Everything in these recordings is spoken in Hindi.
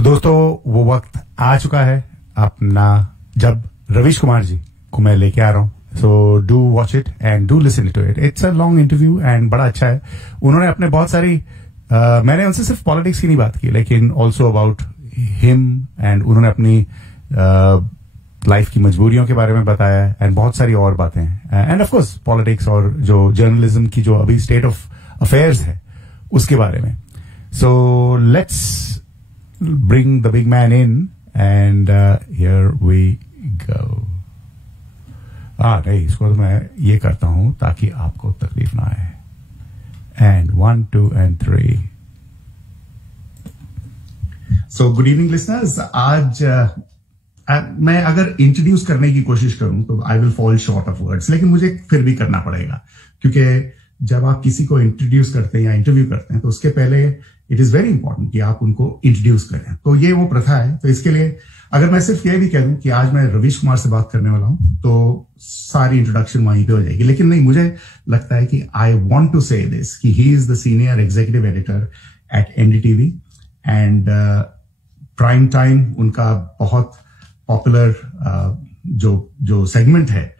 दोस्तों वो वक्त आ चुका है अपना जब रवीश कुमार जी को मैं लेके आ रहा हूँ। So do watch it and do listen to it. It's a long interview and बड़ा अच्छा है। उन्होंने अपने बहुत सारी मैंने उनसे सिर्फ पॉलिटिक्स की नहीं बात की, लेकिन ऑल्सो अबाउट हिम, एंड उन्होंने अपनी लाइफ की मजबूरियों के बारे में बताया एंड बहुत सारी और बातें एंड ऑफ कोर्स पॉलिटिक्स और जो जर्नलिज्म की जो अभी स्टेट ऑफ अफेयर्स है उसके बारे में। So let's bring the big man in and here we go। नहीं, इसको तो मैं ये करता हूं ताकि आपको तकलीफ ना आए। And 1 2 and 3। So good evening listeners। आज मैं अगर इंट्रोड्यूस करने की कोशिश करूं तो I will fall short of words, लेकिन मुझे फिर भी करना पड़ेगा, क्योंकि जब आप किसी को इंट्रोड्यूस करते हैं या इंटरव्यू करते हैं तो उसके पहले इट इज वेरी इंपॉर्टेंट कि आप उनको इंट्रोड्यूस करें। तो ये वो प्रथा है। तो इसके लिए अगर मैं सिर्फ ये भी कह दूं कि आज मैं रवीश कुमार से बात करने वाला हूं तो सारी इंट्रोडक्शन वहीं पे हो जाएगी, लेकिन नहीं, मुझे लगता है कि आई वांट टू से दिस कि he is the senior executive editor eight NDTV and prime time उनका बहुत पॉपुलर जो सेगमेंट है,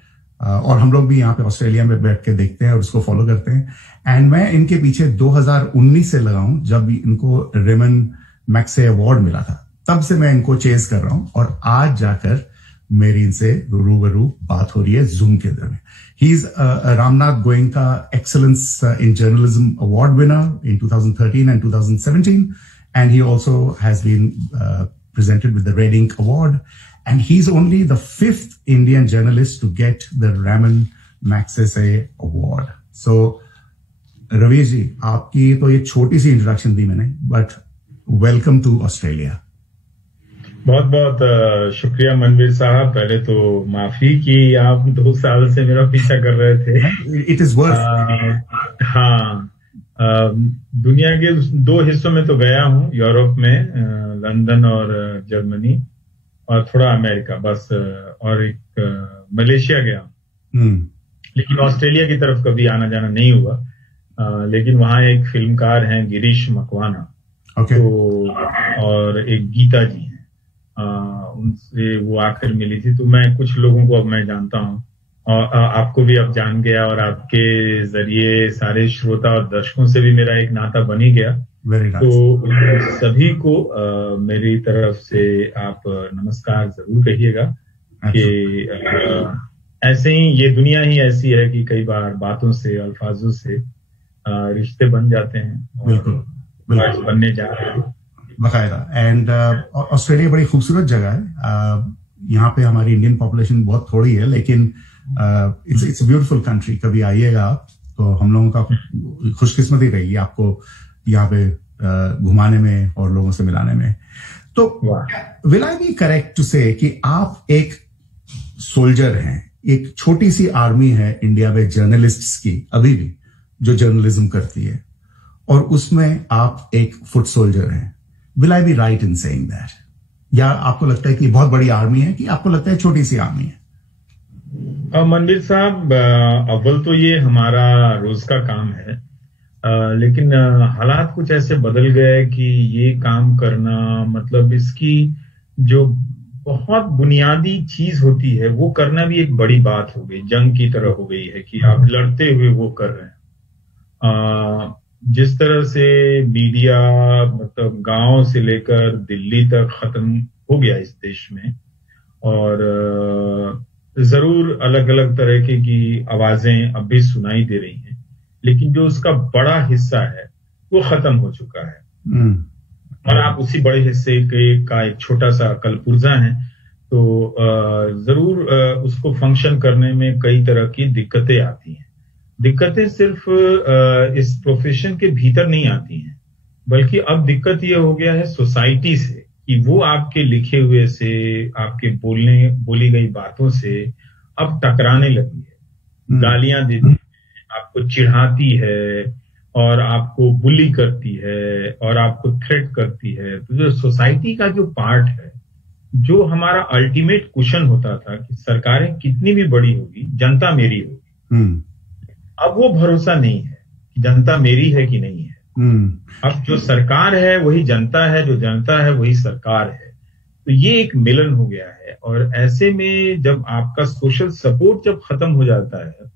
और हम लोग भी यहाँ पे ऑस्ट्रेलिया में बैठ के देखते हैं और उसको फॉलो करते हैं। एंड मैं इनके पीछे 2019 से लगा हूं, जब इनको रेमन मैक्से अवार्ड मिला था, तब से मैं इनको चेज कर रहा हूं और आज जाकर मेरी इनसे रूबरू बात हो रही है जूम के अंदर में। He is Ramnath Goenka excellence in journalism award winner in 2013 and 2017 and he also has been presented with the Red Ink Award, and he's only the 5th Indian journalist to get the Raman Magsaysay Award. So, Ravish ji, आपकी तो ये छोटी सी इंट्रोडक्शन दी मैंने, बट वेलकम टू ऑस्ट्रेलिया। बहुत बहुत शुक्रिया मनवीर साहब। पहले तो माफी कि आप 2 साल से मेरा पीछा कर रहे थे। It is worth. हाँ, दुनिया के 2 हिस्सों में तो गया हूँ, यूरोप में लंदन और जर्मनी, और थोड़ा अमेरिका बस, और एक मलेशिया गया हूँ। लेकिन ऑस्ट्रेलिया की तरफ कभी आना जाना नहीं हुआ। लेकिन वहाँ एक फिल्मकार हैं गिरीश मकवाना, तो और एक गीता जी हैं, उनसे वो आकर मिली थी। तो मैं कुछ लोगों को अब मैं जानता हूँ और आपको भी अब जान गया, और आपके जरिए सारे श्रोता और दर्शकों से भी मेरा एक नाता बन ही गया। तो सभी को मेरी तरफ से आप नमस्कार जरूर कहिएगा कि ऐसे ही ये दुनिया ही ऐसी है कि कई बार बातों से, अल्फाजों से रिश्ते बन जाते हैं, और बनने जा रहे हैं बाकायदा। एंड ऑस्ट्रेलिया बड़ी खूबसूरत जगह है। यहाँ पे हमारी इंडियन पॉपुलेशन बहुत थोड़ी है, लेकिन इट्स अ ब्यूटीफुल कंट्री। कभी आइएगा आप, तो हम लोगों का खुशकिस्मती रहेगी आपको यहाँ पे घुमाने में और लोगों से मिलाने में। तो will I be correct to say कि आप एक सोल्जर हैं, एक छोटी सी आर्मी है इंडिया में जर्नलिस्ट्स की अभी भी जो जर्नलिज्म करती है, और उसमें आप एक फुट सोल्जर हैं। Will I be right in saying that, या आपको लगता है कि बहुत बड़ी आर्मी है, कि आपको लगता है छोटी सी आर्मी है? मनवीर साहब, अव्वल तो ये हमारा रोज का काम है, लेकिन हालात कुछ ऐसे बदल गए कि ये काम करना, मतलब इसकी जो बहुत बुनियादी चीज होती है वो करना भी एक बड़ी बात हो गई, जंग की तरह हो गई है कि आप लड़ते हुए वो कर रहे हैं। जिस तरह से मीडिया मतलब गांव से लेकर दिल्ली तक खत्म हो गया इस देश में, और जरूर अलग अलग तरह की आवाजें अब भी सुनाई दे रही हैं, लेकिन जो उसका बड़ा हिस्सा है वो खत्म हो चुका है। और आप उसी बड़े हिस्से का एक छोटा सा कलपुर्जा है, तो जरूर उसको फंक्शन करने में कई तरह की दिक्कतें आती हैं। दिक्कतें सिर्फ इस प्रोफेशन के भीतर नहीं आती हैं, बल्कि अब दिक्कत ये हो गया है सोसाइटी से, कि वो आपके लिखे हुए से, आपके बोली गई बातों से अब टकराने लगी है, गालियां देती है, आपको चिढ़ाती है, और आपको बुली करती है, और आपको थ्रेट करती है। तो जो सोसाइटी का जो पार्ट है, जो हमारा अल्टीमेट क्वेश्चन होता था कि सरकारें कितनी भी बड़ी होगी, जनता मेरी होगी, अब वो भरोसा नहीं है कि जनता मेरी है कि नहीं है। अब जो सरकार है वही जनता है, जो जनता है वही सरकार है। तो ये एक मिलन हो गया है। और ऐसे में जब आपका सोशल सपोर्ट जब खत्म हो जाता है,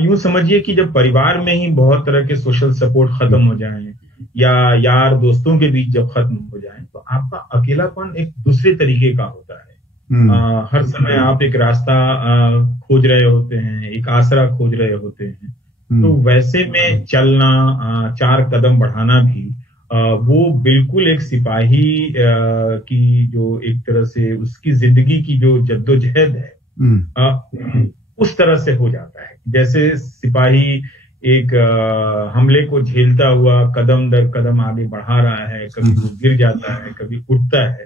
यूं समझिए कि जब परिवार में ही बहुत तरह के सोशल सपोर्ट खत्म हो जाएं या यार दोस्तों के बीच जब खत्म हो जाएं, तो आपका अकेलापन एक दूसरे तरीके का होता है। हर समय आप एक रास्ता खोज रहे होते हैं, एक आसरा खोज रहे होते हैं। तो वैसे में चलना, 4 कदम बढ़ाना भी वो बिल्कुल एक सिपाही की जो एक तरह से उसकी जिंदगी की जो जद्दोजहद है उस तरह से हो जाता है। जैसे सिपाही एक हमले को झेलता हुआ कदम दर कदम आगे बढ़ा रहा है, कभी वो गिर जाता है, कभी उठता है,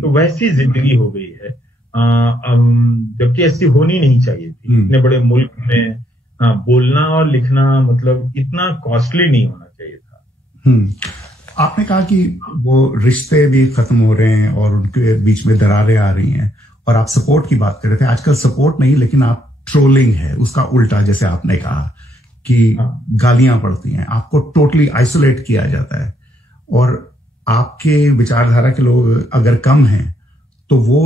तो वैसी जिंदगी हो गई है। जबकि ऐसी होनी नहीं चाहिए थी। इतने बड़े मुल्क में बोलना और लिखना मतलब इतना कॉस्टली नहीं होना चाहिए था। आपने कहा कि वो रिश्ते भी खत्म हो रहे हैं और उनके बीच में दरारें आ रही हैं, और आप सपोर्ट की बात कर रहे थे। आजकल सपोर्ट नहीं, लेकिन आप ट्रोलिंग है, उसका उल्टा, जैसे आपने कहा कि गालियां पड़ती हैं, आपको टोटली आइसोलेट किया जाता है, और आपके विचारधारा के लोग अगर कम हैं तो वो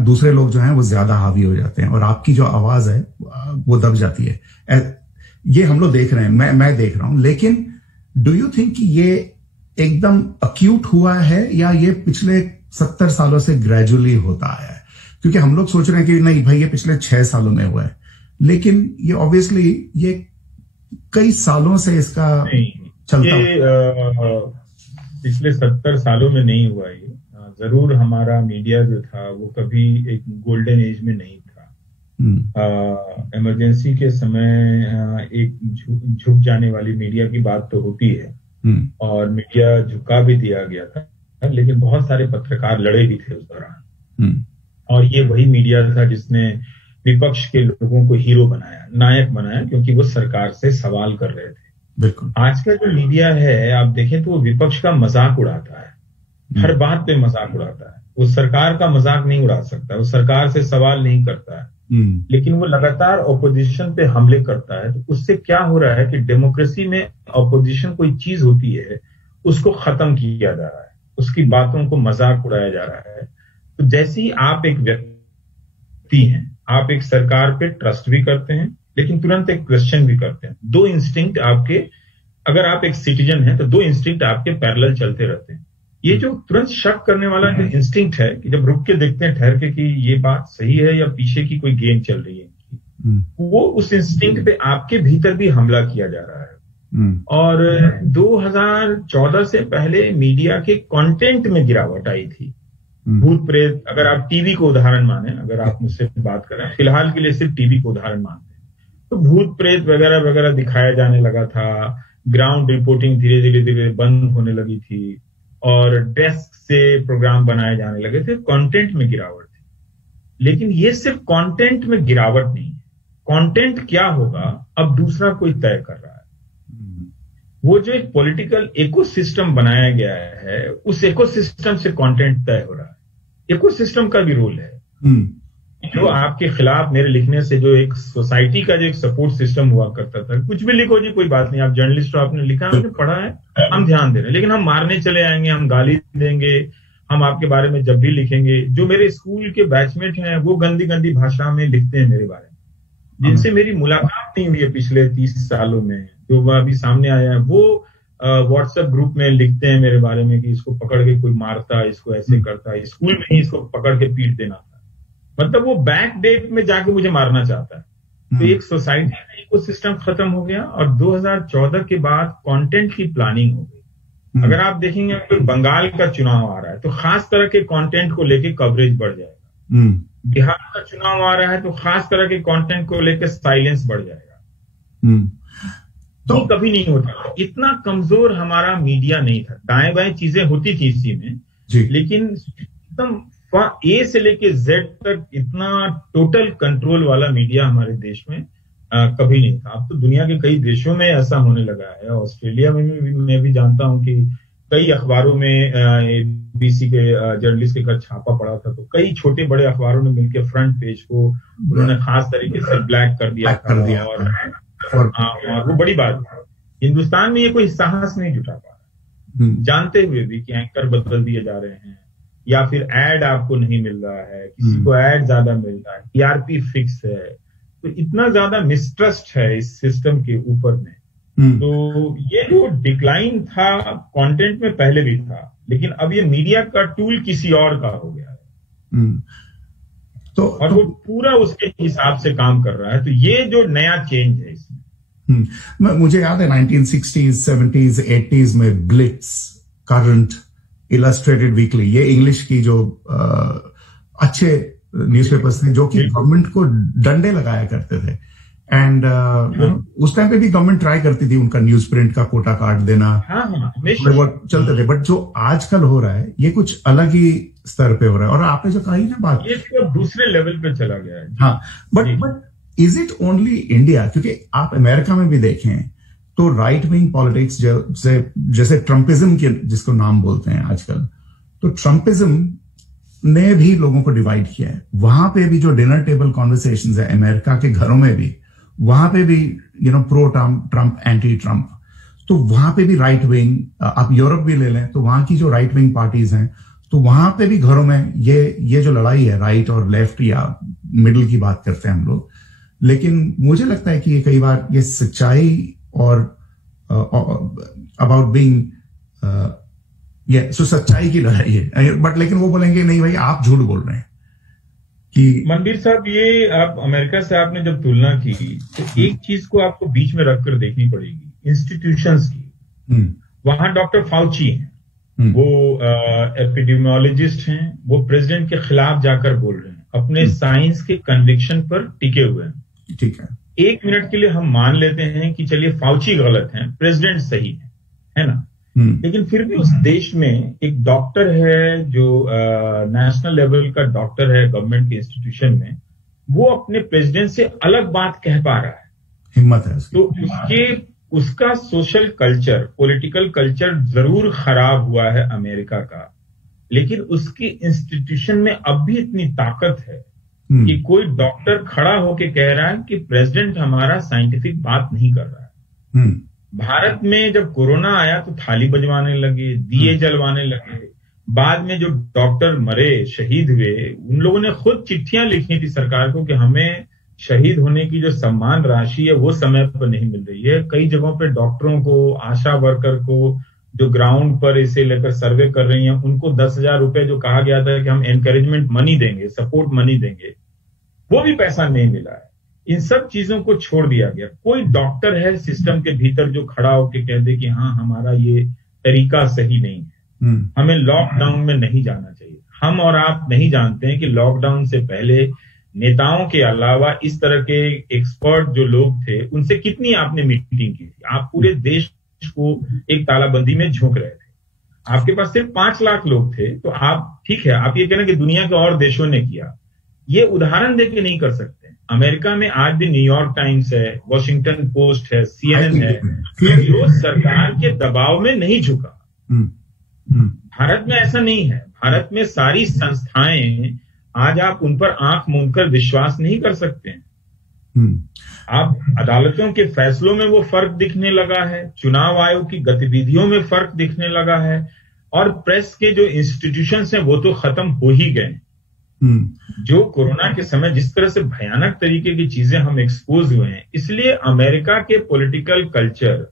दूसरे लोग जो हैं वो ज्यादा हावी हो जाते हैं, और आपकी जो आवाज है वो दब जाती है। ये हम लोग देख रहे हैं, मैं देख रहा हूं। लेकिन डू यू थिंक कि ये एकदम अक्यूट हुआ है या ये पिछले 70 सालों से ग्रेजुअली होता आया है? क्योंकि हम लोग सोच रहे हैं कि नहीं भाई ये पिछले 6 सालों में हुआ है, लेकिन ये ऑब्वियसली ये कई सालों से इसका चलता पिछले 70 सालों में नहीं हुआ। ये जरूर हमारा मीडिया जो था वो कभी एक गोल्डन एज में नहीं था। इमरजेंसी के समय एक झुक जाने वाली मीडिया की बात तो होती है, और मीडिया झुका भी दिया गया था, लेकिन बहुत सारे पत्रकार लड़े भी थे उस दौरान। और ये वही मीडिया था जिसने विपक्ष के लोगों को हीरो बनाया, नायक बनाया, क्योंकि वो सरकार से सवाल कर रहे थे। बिल्कुल। आज का जो मीडिया है आप देखें तो वो विपक्ष का मजाक उड़ाता है, हर बात पे मजाक उड़ाता है। वो सरकार का मजाक नहीं उड़ा सकता, वो सरकार से सवाल नहीं करता है, लेकिन वो लगातार ऑपोजिशन पे हमले करता है। तो उससे क्या हो रहा है कि डेमोक्रेसी में ऑपोजिशन कोई चीज होती है उसको खत्म किया जा रहा है, उसकी बातों को मजाक उड़ाया जा रहा है। तो जैसे ही आप एक व्यक्ति हैं, आप एक सरकार पे ट्रस्ट भी करते हैं, लेकिन तुरंत एक क्वेश्चन भी करते हैं। 2 इंस्टिंक्ट आपके, अगर आप एक सिटीजन हैं तो 2 इंस्टिंक्ट आपके पैरेलल चलते रहते हैं। ये जो तुरंत शक करने वाला जो इंस्टिंक्ट है कि जब रुक के देखते हैं ठहर के कि ये बात सही है या पीछे की कोई गेम चल रही है, वो उस इंस्टिंक्ट पे आपके भीतर भी हमला किया जा रहा है। और 2014 से पहले मीडिया के कंटेंट में गिरावट आई थी। भूत प्रेत, अगर आप टीवी को उदाहरण माने, अगर आप मुझसे बात करें, फिलहाल के लिए सिर्फ टीवी को उदाहरण मानते हैं, तो भूत प्रेत वगैरह वगैरह दिखाया जाने लगा था। ग्राउंड रिपोर्टिंग धीरे धीरे बंद होने लगी थी, और डेस्क से प्रोग्राम बनाए जाने लगे थे। कंटेंट में गिरावट थी। लेकिन ये सिर्फ कंटेंट में गिरावट नहीं है, कंटेंट क्या होगा अब दूसरा कोई तय कर रहा है। वो जो एक पॉलिटिकल इकोसिस्टम बनाया गया है, उस इकोसिस्टम से कंटेंट तय हो रहा है। इकोसिस्टम का भी रोल है। जो आपके खिलाफ मेरे लिखने से जो एक सोसाइटी का जो एक सपोर्ट सिस्टम हुआ करता था, कुछ भी लिखो जी कोई बात नहीं, आप जर्नलिस्ट हो, आपने लिखा, आपने पढ़ा है, हम ध्यान दे रहे हैं, लेकिन हम मारने चले आएंगे, हम गाली देंगे, हम आपके बारे में जब भी लिखेंगे। जो मेरे स्कूल के बैचमेट हैं वो गंदी गंदी भाषा में लिखते हैं मेरे बारे में, जिनसे मेरी मुलाकात नहीं हुई है पिछले 30 सालों में, जो अभी सामने आया है, वो व्हाट्सएप ग्रुप में लिखते हैं मेरे बारे में कि इसको पकड़ के कोई मारता, इसको ऐसे करता, स्कूल में ही इसको पकड़ के पीट देना था। मतलब वो बैक डेट में जाके मुझे मारना चाहता है। तो एक सोसाइटी का इकोसिस्टम खत्म हो गया, और 2014 के बाद कंटेंट की प्लानिंग हो गई। अगर आप देखेंगे तो बंगाल का चुनाव आ रहा है तो खास तरह के कंटेंट को लेके कवरेज बढ़ जाएगा। बिहार का चुनाव आ रहा है तो खास तरह के कंटेंट को लेकर साइलेंस बढ़ जाएगा। तो कभी नहीं होता। इतना कमजोर हमारा मीडिया नहीं था। दाएं बाएं चीजें होती थी इसी में, लेकिन एकदम ए से लेके जेड तक इतना टोटल कंट्रोल वाला मीडिया हमारे देश में कभी नहीं था। अब तो दुनिया के कई देशों में ऐसा होने लगा है। ऑस्ट्रेलिया में मैं भी जानता हूं कि कई अखबारों में एबीसी के जर्नलिस्ट के घर छापा पड़ा था, तो कई छोटे बड़े अखबारों ने मिलकर फ्रंट पेज को उन्होंने खास तरीके से ब्लैक कर दिया था, और वो बड़ी बात है। हिंदुस्तान में ये कोई साहस नहीं जुटा पा रहा, जानते हुए भी कि एंकर बदल दिए जा रहे हैं, या फिर एड आपको नहीं मिल रहा है, किसी को एड ज्यादा मिल रहा है, टीआरपी फिक्स है, तो इतना ज्यादा मिसट्रस्ट है इस सिस्टम के ऊपर में। तो ये जो डिक्लाइन था कंटेंट में पहले भी था, लेकिन अब ये मीडिया का टूल किसी और का हो गया है। और वो पूरा उसके हिसाब से काम कर रहा है। तो ये जो नया चेंज है इसमें, मुझे याद है 1960s, 70s, 80s में ब्लिट्स, करंट, इलस्ट्रेटेड वीकली, ये इंग्लिश की जो अच्छे न्यूज़पेपर्स थे जो कि गवर्नमेंट को डंडे लगाया करते थे। एंड उस टाइम पे भी गवर्नमेंट ट्राई करती थी उनका न्यूज प्रिंट का कोटा काट देना, वो चलते थे। बट जो आजकल हो रहा है ये कुछ अलग ही स्तर पे हो रहा है। और आपने जो कही ना बात, ये तो दूसरे लेवल पे चला गया है। हाँ, but is it only India? क्योंकि आप अमेरिका में भी देखें तो राइट विंग पॉलिटिक्स जैसे ट्रम्पिज्म के जिसको नाम बोलते हैं आजकल, तो ट्रम्पिज्म ने भी लोगों को डिवाइड किया है। वहां पे भी जो डिनर टेबल कॉन्वर्सेशंस है अमेरिका के घरों में भी, वहां पे भी प्रो ट्रम्प, एंटी ट्रम्प, तो वहां पे भी राइट विंग, आप यूरोप भी ले लें तो वहां की जो राइट विंग पार्टीज हैं, तो वहां पे भी घरों में ये जो लड़ाई है राइट और लेफ्ट या मिडिल की बात करते हैं हम लोग। लेकिन मुझे लगता है कि ये कई बार ये सच्चाई और अबाउट बीइंग सच्चाई की लड़ाई है। बट लेकिन वो बोलेंगे नहीं भाई आप झूठ बोल रहे हैं कि। मनबीर साहब, ये आप अमेरिका से आपने जब तुलना की तो एक चीज को आपको बीच में रखकर देखनी पड़ेगी, इंस्टीट्यूशंस की। वहां डॉक्टर फाउची हैं, वो एपिडेमियोलॉजिस्ट हैं, वो प्रेसिडेंट के खिलाफ जाकर बोल रहे हैं, अपने साइंस के कन्विक्शन पर टिके हुए हैं। ठीक है, एक मिनट के लिए हम मान लेते हैं कि चलिए फाउची गलत है, प्रेसिडेंट सही है ना। लेकिन फिर भी उस देश में एक डॉक्टर है जो नेशनल लेवल का डॉक्टर है गवर्नमेंट के इंस्टीट्यूशन में, वो अपने प्रेसिडेंट से अलग बात कह पा रहा है, हिम्मत है उसकी। तो उसका सोशल कल्चर, पॉलिटिकल कल्चर जरूर खराब हुआ है अमेरिका का, लेकिन उसकी इंस्टीट्यूशन में अब भी इतनी ताकत है कि कोई डॉक्टर खड़ा होके कह रहा है कि प्रेसिडेंट हमारा साइंटिफिक बात नहीं कर रहा है। भारत में जब कोरोना आया तो थाली बजवाने लगे, दिए जलवाने लगे। बाद में जो डॉक्टर मरे, शहीद हुए, उन लोगों ने खुद चिट्ठियां लिखी थी सरकार को कि हमें शहीद होने की जो सम्मान राशि है वो समय पर नहीं मिल रही है। कई जगहों पे डॉक्टरों को, आशा वर्कर को, जो ग्राउंड पर इसे लेकर सर्वे कर रही हैं, उनको 10,000 रुपए जो कहा गया था कि हम एनकरेजमेंट मनी देंगे, सपोर्ट मनी देंगे, वो भी पैसा नहीं मिला है। इन सब चीजों को छोड़ दिया गया। कोई डॉक्टर है सिस्टम के भीतर जो खड़ा होकर कह दे कि हाँ हमारा ये तरीका सही नहीं है, हमें लॉकडाउन में नहीं जाना चाहिए। हम और आप नहीं जानते हैं कि लॉकडाउन से पहले नेताओं के अलावा इस तरह के एक्सपर्ट जो लोग थे उनसे कितनी आपने मीटिंग की थी। आप पूरे देश को एक तालाबंदी में झोंक रहे थे, आपके पास सिर्फ 5 लाख लोग थे, तो आप ठीक है, आप ये कह रहे हैं कि दुनिया के और देशों ने किया, ये उदाहरण देके नहीं कर सकते। अमेरिका में आज भी न्यूयॉर्क टाइम्स है, वॉशिंगटन पोस्ट है, CNN है, जो सरकार के दबाव में नहीं झुका। भारत में ऐसा नहीं है। भारत में सारी संस्थाएं, आज आप उन पर आंख मूंदकर विश्वास नहीं कर सकते हैं। आप अदालतों के फैसलों में वो फर्क दिखने लगा है, चुनाव आयोग की गतिविधियों में फर्क दिखने लगा है, और प्रेस के जो इंस्टीट्यूशंस हैं वो तो खत्म हो ही गए। जो कोरोना के समय जिस तरह से भयानक तरीके की चीजें हम एक्सपोज हुए हैं, इसलिए अमेरिका के पॉलिटिकल कल्चर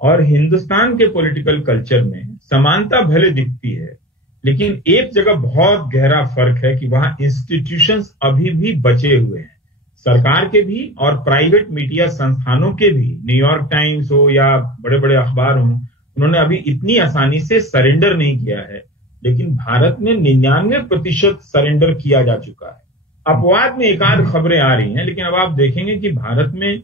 और हिंदुस्तान के पॉलिटिकल कल्चर में समानता भले दिखती है, लेकिन एक जगह बहुत गहरा फर्क है कि वहां इंस्टीट्यूशंस अभी भी बचे हुए हैं, सरकार के भी और प्राइवेट मीडिया संस्थानों के भी। न्यूयॉर्क टाइम्स हो या बड़े बड़े अखबार हों, उन्होंने अभी इतनी आसानी से सरेंडर नहीं किया है, लेकिन भारत में 99% सरेंडर किया जा चुका है। अपवाद में एक आध खबरें आ रही हैं, लेकिन अब आप देखेंगे कि भारत में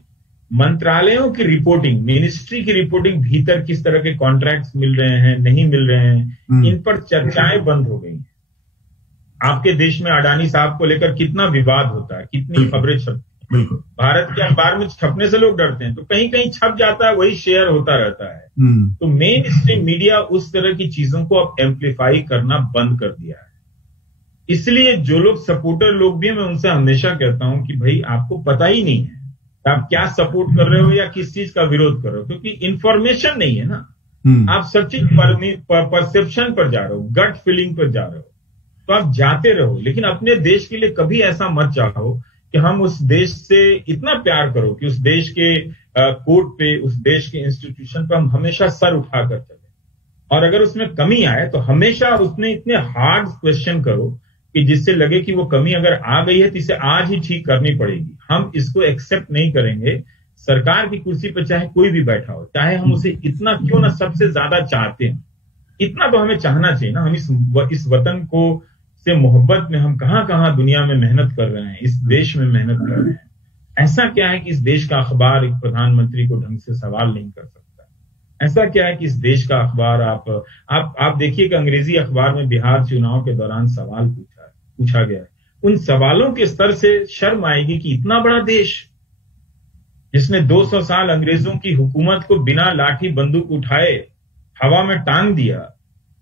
मंत्रालयों की रिपोर्टिंग, मिनिस्ट्री की रिपोर्टिंग, भीतर किस तरह के कॉन्ट्रैक्ट्स मिल रहे हैं, नहीं मिल रहे हैं, इन पर चर्चाएं बंद हो गई हैं। आपके देश में अडानी साहब को लेकर कितना विवाद होता है, कितनी खबरें छपती हैं। भारत के अखबार में छपने से लोग डरते हैं, तो कहीं कहीं छप जाता है, वही शेयर होता रहता है। तो मेन स्ट्रीम मीडिया उस तरह की चीजों को अब एम्पलीफाई करना बंद कर दिया है। इसलिए जो लोग सपोर्टर लोग भी हैं, मैं उनसे हमेशा कहता हूं कि भाई आपको पता ही नहीं है, आप क्या सपोर्ट कर रहे हो या किस चीज का विरोध कर रहे हो, क्योंकि इंफॉर्मेशन नहीं है ना। आप सब चीज परसेप्शन पर जा रहे हो, गट फीलिंग पर जा रहे हो, तो आप जाते रहो, लेकिन अपने देश के लिए कभी ऐसा मत चाहो कि हम उस देश से इतना प्यार करो कि उस देश के कोर्ट पे, उस देश के इंस्टीट्यूशन पे हम हमेशा सर उठाकर चले, और अगर उसमें कमी आए तो हमेशा उसमें इतने हार्ड क्वेश्चन करो कि जिससे लगे कि वो कमी अगर आ गई है तो इसे आज ही ठीक करनी पड़ेगी। हम इसको एक्सेप्ट नहीं करेंगे। सरकार की कुर्सी पर चाहे कोई भी बैठा हो, चाहे हम उसे इतना क्यों ना सबसे ज्यादा चाहते हैं, इतना तो हमें चाहना चाहिए ना। हम इस वतन को से मोहब्बत में हम कहां कहां दुनिया में मेहनत कर रहे हैं, इस देश में मेहनत कर रहे हैं। ऐसा क्या है कि इस देश का अखबार एक प्रधानमंत्री को ढंग से सवाल नहीं कर सकता? ऐसा क्या है कि इस देश का अखबार आप देखिए कि अंग्रेजी अखबार में बिहार चुनाव के दौरान सवाल पूछा गया है। उन सवालों के स्तर से शर्म आएगी कि इतना बड़ा देश जिसने 200 साल अंग्रेजों की हुकूमत को बिना लाठी बंदूक उठाए हवा में टांग दिया,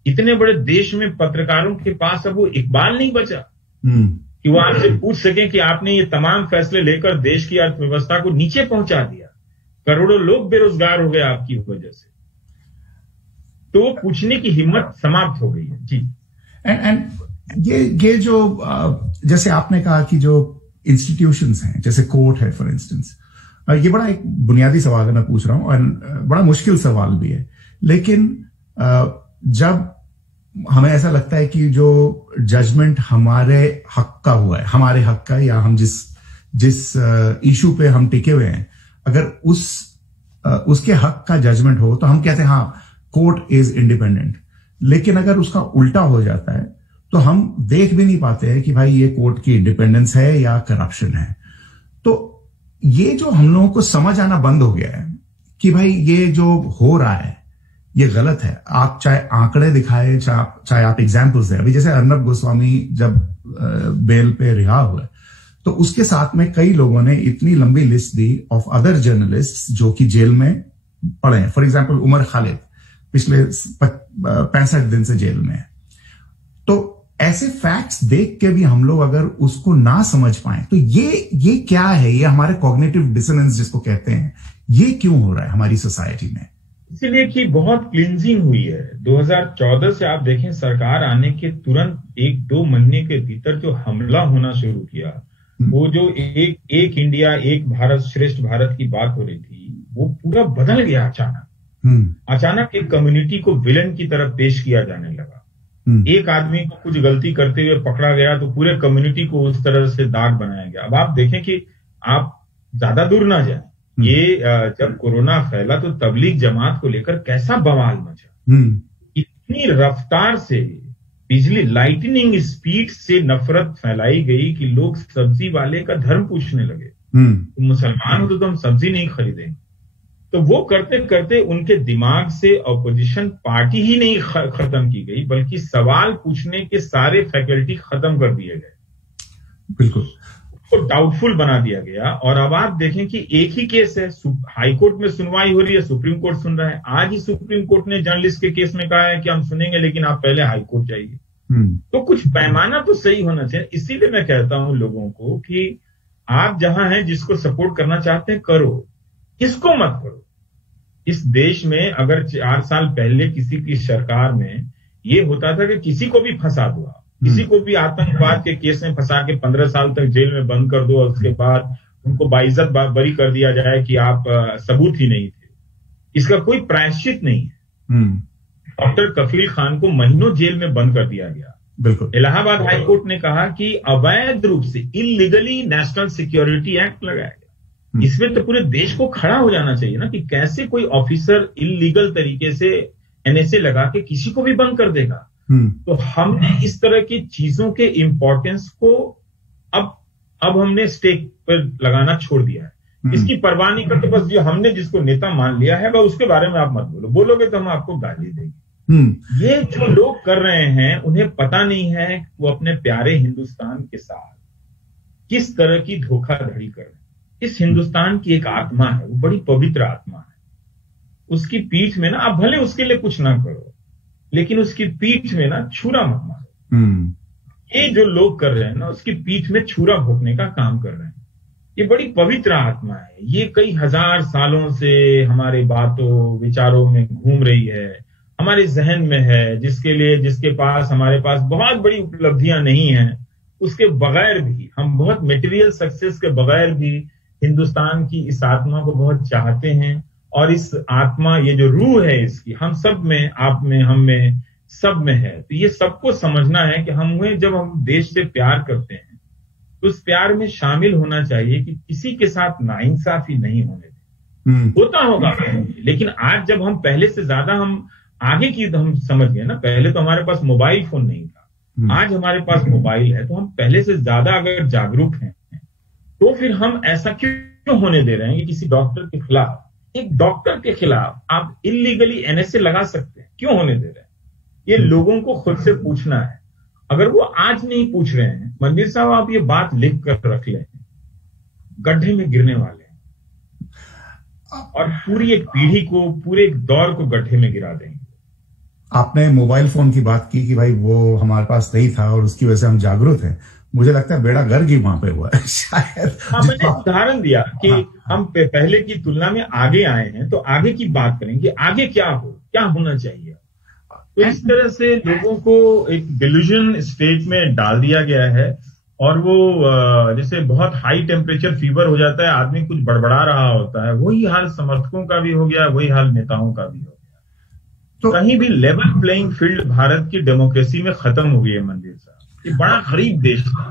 इतने बड़े देश में पत्रकारों के पास अब वो इकबाल नहीं बचा कि वो आपसे पूछ सकें कि आपने ये तमाम फैसले लेकर देश की अर्थव्यवस्था को नीचे पहुंचा दिया, करोड़ों लोग बेरोजगार हो गए आपकी वजह से। तो पूछने की हिम्मत समाप्त हो गई है। जी। एंड ये जो जैसे आपने कहा कि जो इंस्टीट्यूशंस हैं, जैसे कोर्ट है फॉर इंस्टेंस, ये बड़ा एक बुनियादी सवाल है, मैं पूछ रहा हूं, और बड़ा मुश्किल सवाल भी है। लेकिन जब हमें ऐसा लगता है कि जो जजमेंट हमारे हक का हुआ है, हमारे हक का, या हम जिस इशू पे हम टिके हुए हैं, अगर उसके हक का जजमेंट हो तो हम कहते हैं हाँ कोर्ट इज इंडिपेंडेंट। लेकिन अगर उसका उल्टा हो जाता है तो हम देख भी नहीं पाते हैं कि भाई ये कोर्ट की इंडिपेंडेंस है या करप्शन है। तो ये जो हम लोगों को समझ आना बंद हो गया है कि भाई ये जो हो रहा है ये गलत है। आप चाहे आंकड़े दिखाए, चाहे आप एग्जाम्पल्स दें। अभी जैसे अर्नब गोस्वामी जब बेल पे रिहा हुए तो उसके साथ में कई लोगों ने इतनी लंबी list the of other journalist जो कि जेल में पड़े हैं। फॉर एग्जाम्पल उमर खालिद पिछले 65 दिन से जेल में है। तो ऐसे फैक्ट्स देख के भी हम लोग अगर उसको ना समझ पाए तो ये क्या है? ये हमारे कॉग्निटिव डिसोनेंस जिसको कहते हैं, ये क्यों हो रहा है हमारी सोसाइटी में? इसीलिए कि बहुत क्लिंजिंग हुई है। 2014 से आप देखें, सरकार आने के तुरंत 1-2 महीने के भीतर जो हमला होना शुरू किया, वो जो एक इंडिया एक भारत श्रेष्ठ भारत की बात हो रही थी, वो पूरा बदल गया अचानक एक कम्युनिटी को विलेन की तरफ पेश किया जाने लगा। एक आदमी को कुछ गलती करते हुए पकड़ा गया तो पूरे कम्युनिटी को उस तरह से दाग बनाया गया। अब आप देखें कि आप ज्यादा दूर ना जाएं, ये जब कोरोना फैला तो तबलीग जमात को लेकर कैसा बवाल मचा। इतनी रफ्तार से, बिजली लाइटनिंग स्पीड से नफरत फैलाई गई कि लोग सब्जी वाले का धर्म पूछने लगे। तुम मुसलमान हो तो हम सब्जी नहीं खरीदेंगे। तो वो करते करते उनके दिमाग से ऑपोजिशन पार्टी ही नहीं खत्म की गई, बल्कि सवाल पूछने के सारे फैकल्टी खत्म कर दिए गए। बिल्कुल को डाउटफुल बना दिया गया। और अब आप देखें कि एक ही केस है, हाई कोर्ट में सुनवाई हो रही है, सुप्रीम कोर्ट सुन रहा है। आज ही सुप्रीम कोर्ट ने जर्नलिस्ट के केस में कहा है कि हम सुनेंगे लेकिन आप पहले हाई कोर्ट जाइए। तो कुछ पैमाना तो सही होना चाहिए। इसीलिए मैं कहता हूं लोगों को कि आप जहां हैं, जिसको सपोर्ट करना चाहते हैं करो, इसको मत करो। इस देश में अगर 4 साल पहले किसी की सरकार में ये होता था कि किसी को भी फंसा दो, किसी को भी आतंकवाद के केस में फंसा के 15 साल तक जेल में बंद कर दो और उसके बाद उनको बाइज्जत बरी कर दिया जाए कि आप सबूत ही नहीं थे, इसका कोई प्रायश्चित नहीं है। डॉक्टर कफील खान को महीनों जेल में बंद कर दिया गया। बिल्कुल। इलाहाबाद हाईकोर्ट ने कहा कि अवैध रूप से इलीगली नेशनल सिक्योरिटी एक्ट लगाया गया। इसमें तो पूरे देश को खड़ा हो जाना चाहिए ना कि कैसे कोई ऑफिसर इलीगल तरीके से एनएसए लगा के किसी को भी बंद कर देगा। तो हमने इस तरह की चीजों के इंपॉर्टेंस को अब हमने स्टेक पर लगाना छोड़ दिया है। इसकी परवाह नहीं करते, बस जो हमने जिसको नेता मान लिया है वह उसके बारे में आप मत बोलोगे तो हम आपको गाली देंगे। ये जो लोग कर रहे हैं उन्हें पता नहीं है कि वो अपने प्यारे हिंदुस्तान के साथ किस तरह की धोखाधड़ी कर रहे हैं। इस हिंदुस्तान की एक आत्मा है, वो बड़ी पवित्र आत्मा है। उसकी पीठ में ना, आप भले उसके लिए कुछ ना करो, लेकिन उसकी पीठ में ना छुरा मत मारो। ये जो लोग कर रहे हैं ना, उसकी पीठ में छुरा भोंकने का काम कर रहे हैं। ये बड़ी पवित्र आत्मा है, ये कई हजार सालों से हमारे बातों विचारों में घूम रही है, हमारे जहन में है, जिसके पास हमारे पास बहुत बड़ी उपलब्धियां नहीं हैं, उसके बगैर भी हम बहुत मटेरियल सक्सेस के बगैर भी हिंदुस्तान की इस आत्मा को बहुत चाहते हैं। और इस आत्मा, ये जो रूह है इसकी, हम सब में, आप में, हम में, सब में है। तो ये सबको समझना है कि जब हम देश से प्यार करते हैं तो उस प्यार में शामिल होना चाहिए कि किसी के साथ नाइंसाफी नहीं होने दें। होता होगा, लेकिन आज जब हम पहले से ज्यादा हम आगे की हम समझ गए ना, पहले तो हमारे पास मोबाइल फोन नहीं था, आज हमारे पास मोबाइल है, तो हम पहले से ज्यादा अगर जागरूक हैं तो फिर हम ऐसा क्यों होने दे रहे हैं कि किसी डॉक्टर के खिलाफ, एक डॉक्टर के खिलाफ आप इलीगली एनएसए लगा सकते हैं, क्यों होने दे रहे हैं? ये लोगों को खुद से पूछना है। अगर वो आज नहीं पूछ रहे हैं, मंदिर साहब आप ये बात लिख कर रख लें, गड्ढे में गिरने वाले हैं और पूरी एक पीढ़ी को, पूरे एक दौर को गड्ढे में गिरा देंगे। आपने मोबाइल फोन की बात की कि भाई वो हमारे पास नहीं था और उसकी वजह से हम जागरूक हैं। मुझे लगता है बेड़ा गर्क ही वहां पे हुआ है शायद। मैंने उदाहरण दिया कि हम पहले की तुलना में आगे आए हैं, तो आगे की बात करेंगे, आगे क्या होना चाहिए। तो इस तरह से लोगों को एक डिल्यूजन स्टेट में डाल दिया गया है और वो जैसे बहुत हाई टेम्परेचर फीवर हो जाता है, आदमी कुछ बड़बड़ा रहा होता है, वही हाल समर्थकों का भी हो गया, वही हाल नेताओं का भी हो गया। तो कहीं भी लेवल प्लेइंग फील्ड भारत की डेमोक्रेसी में खत्म हो गई है मंदिर साहब। ये बड़ा गरीब देश था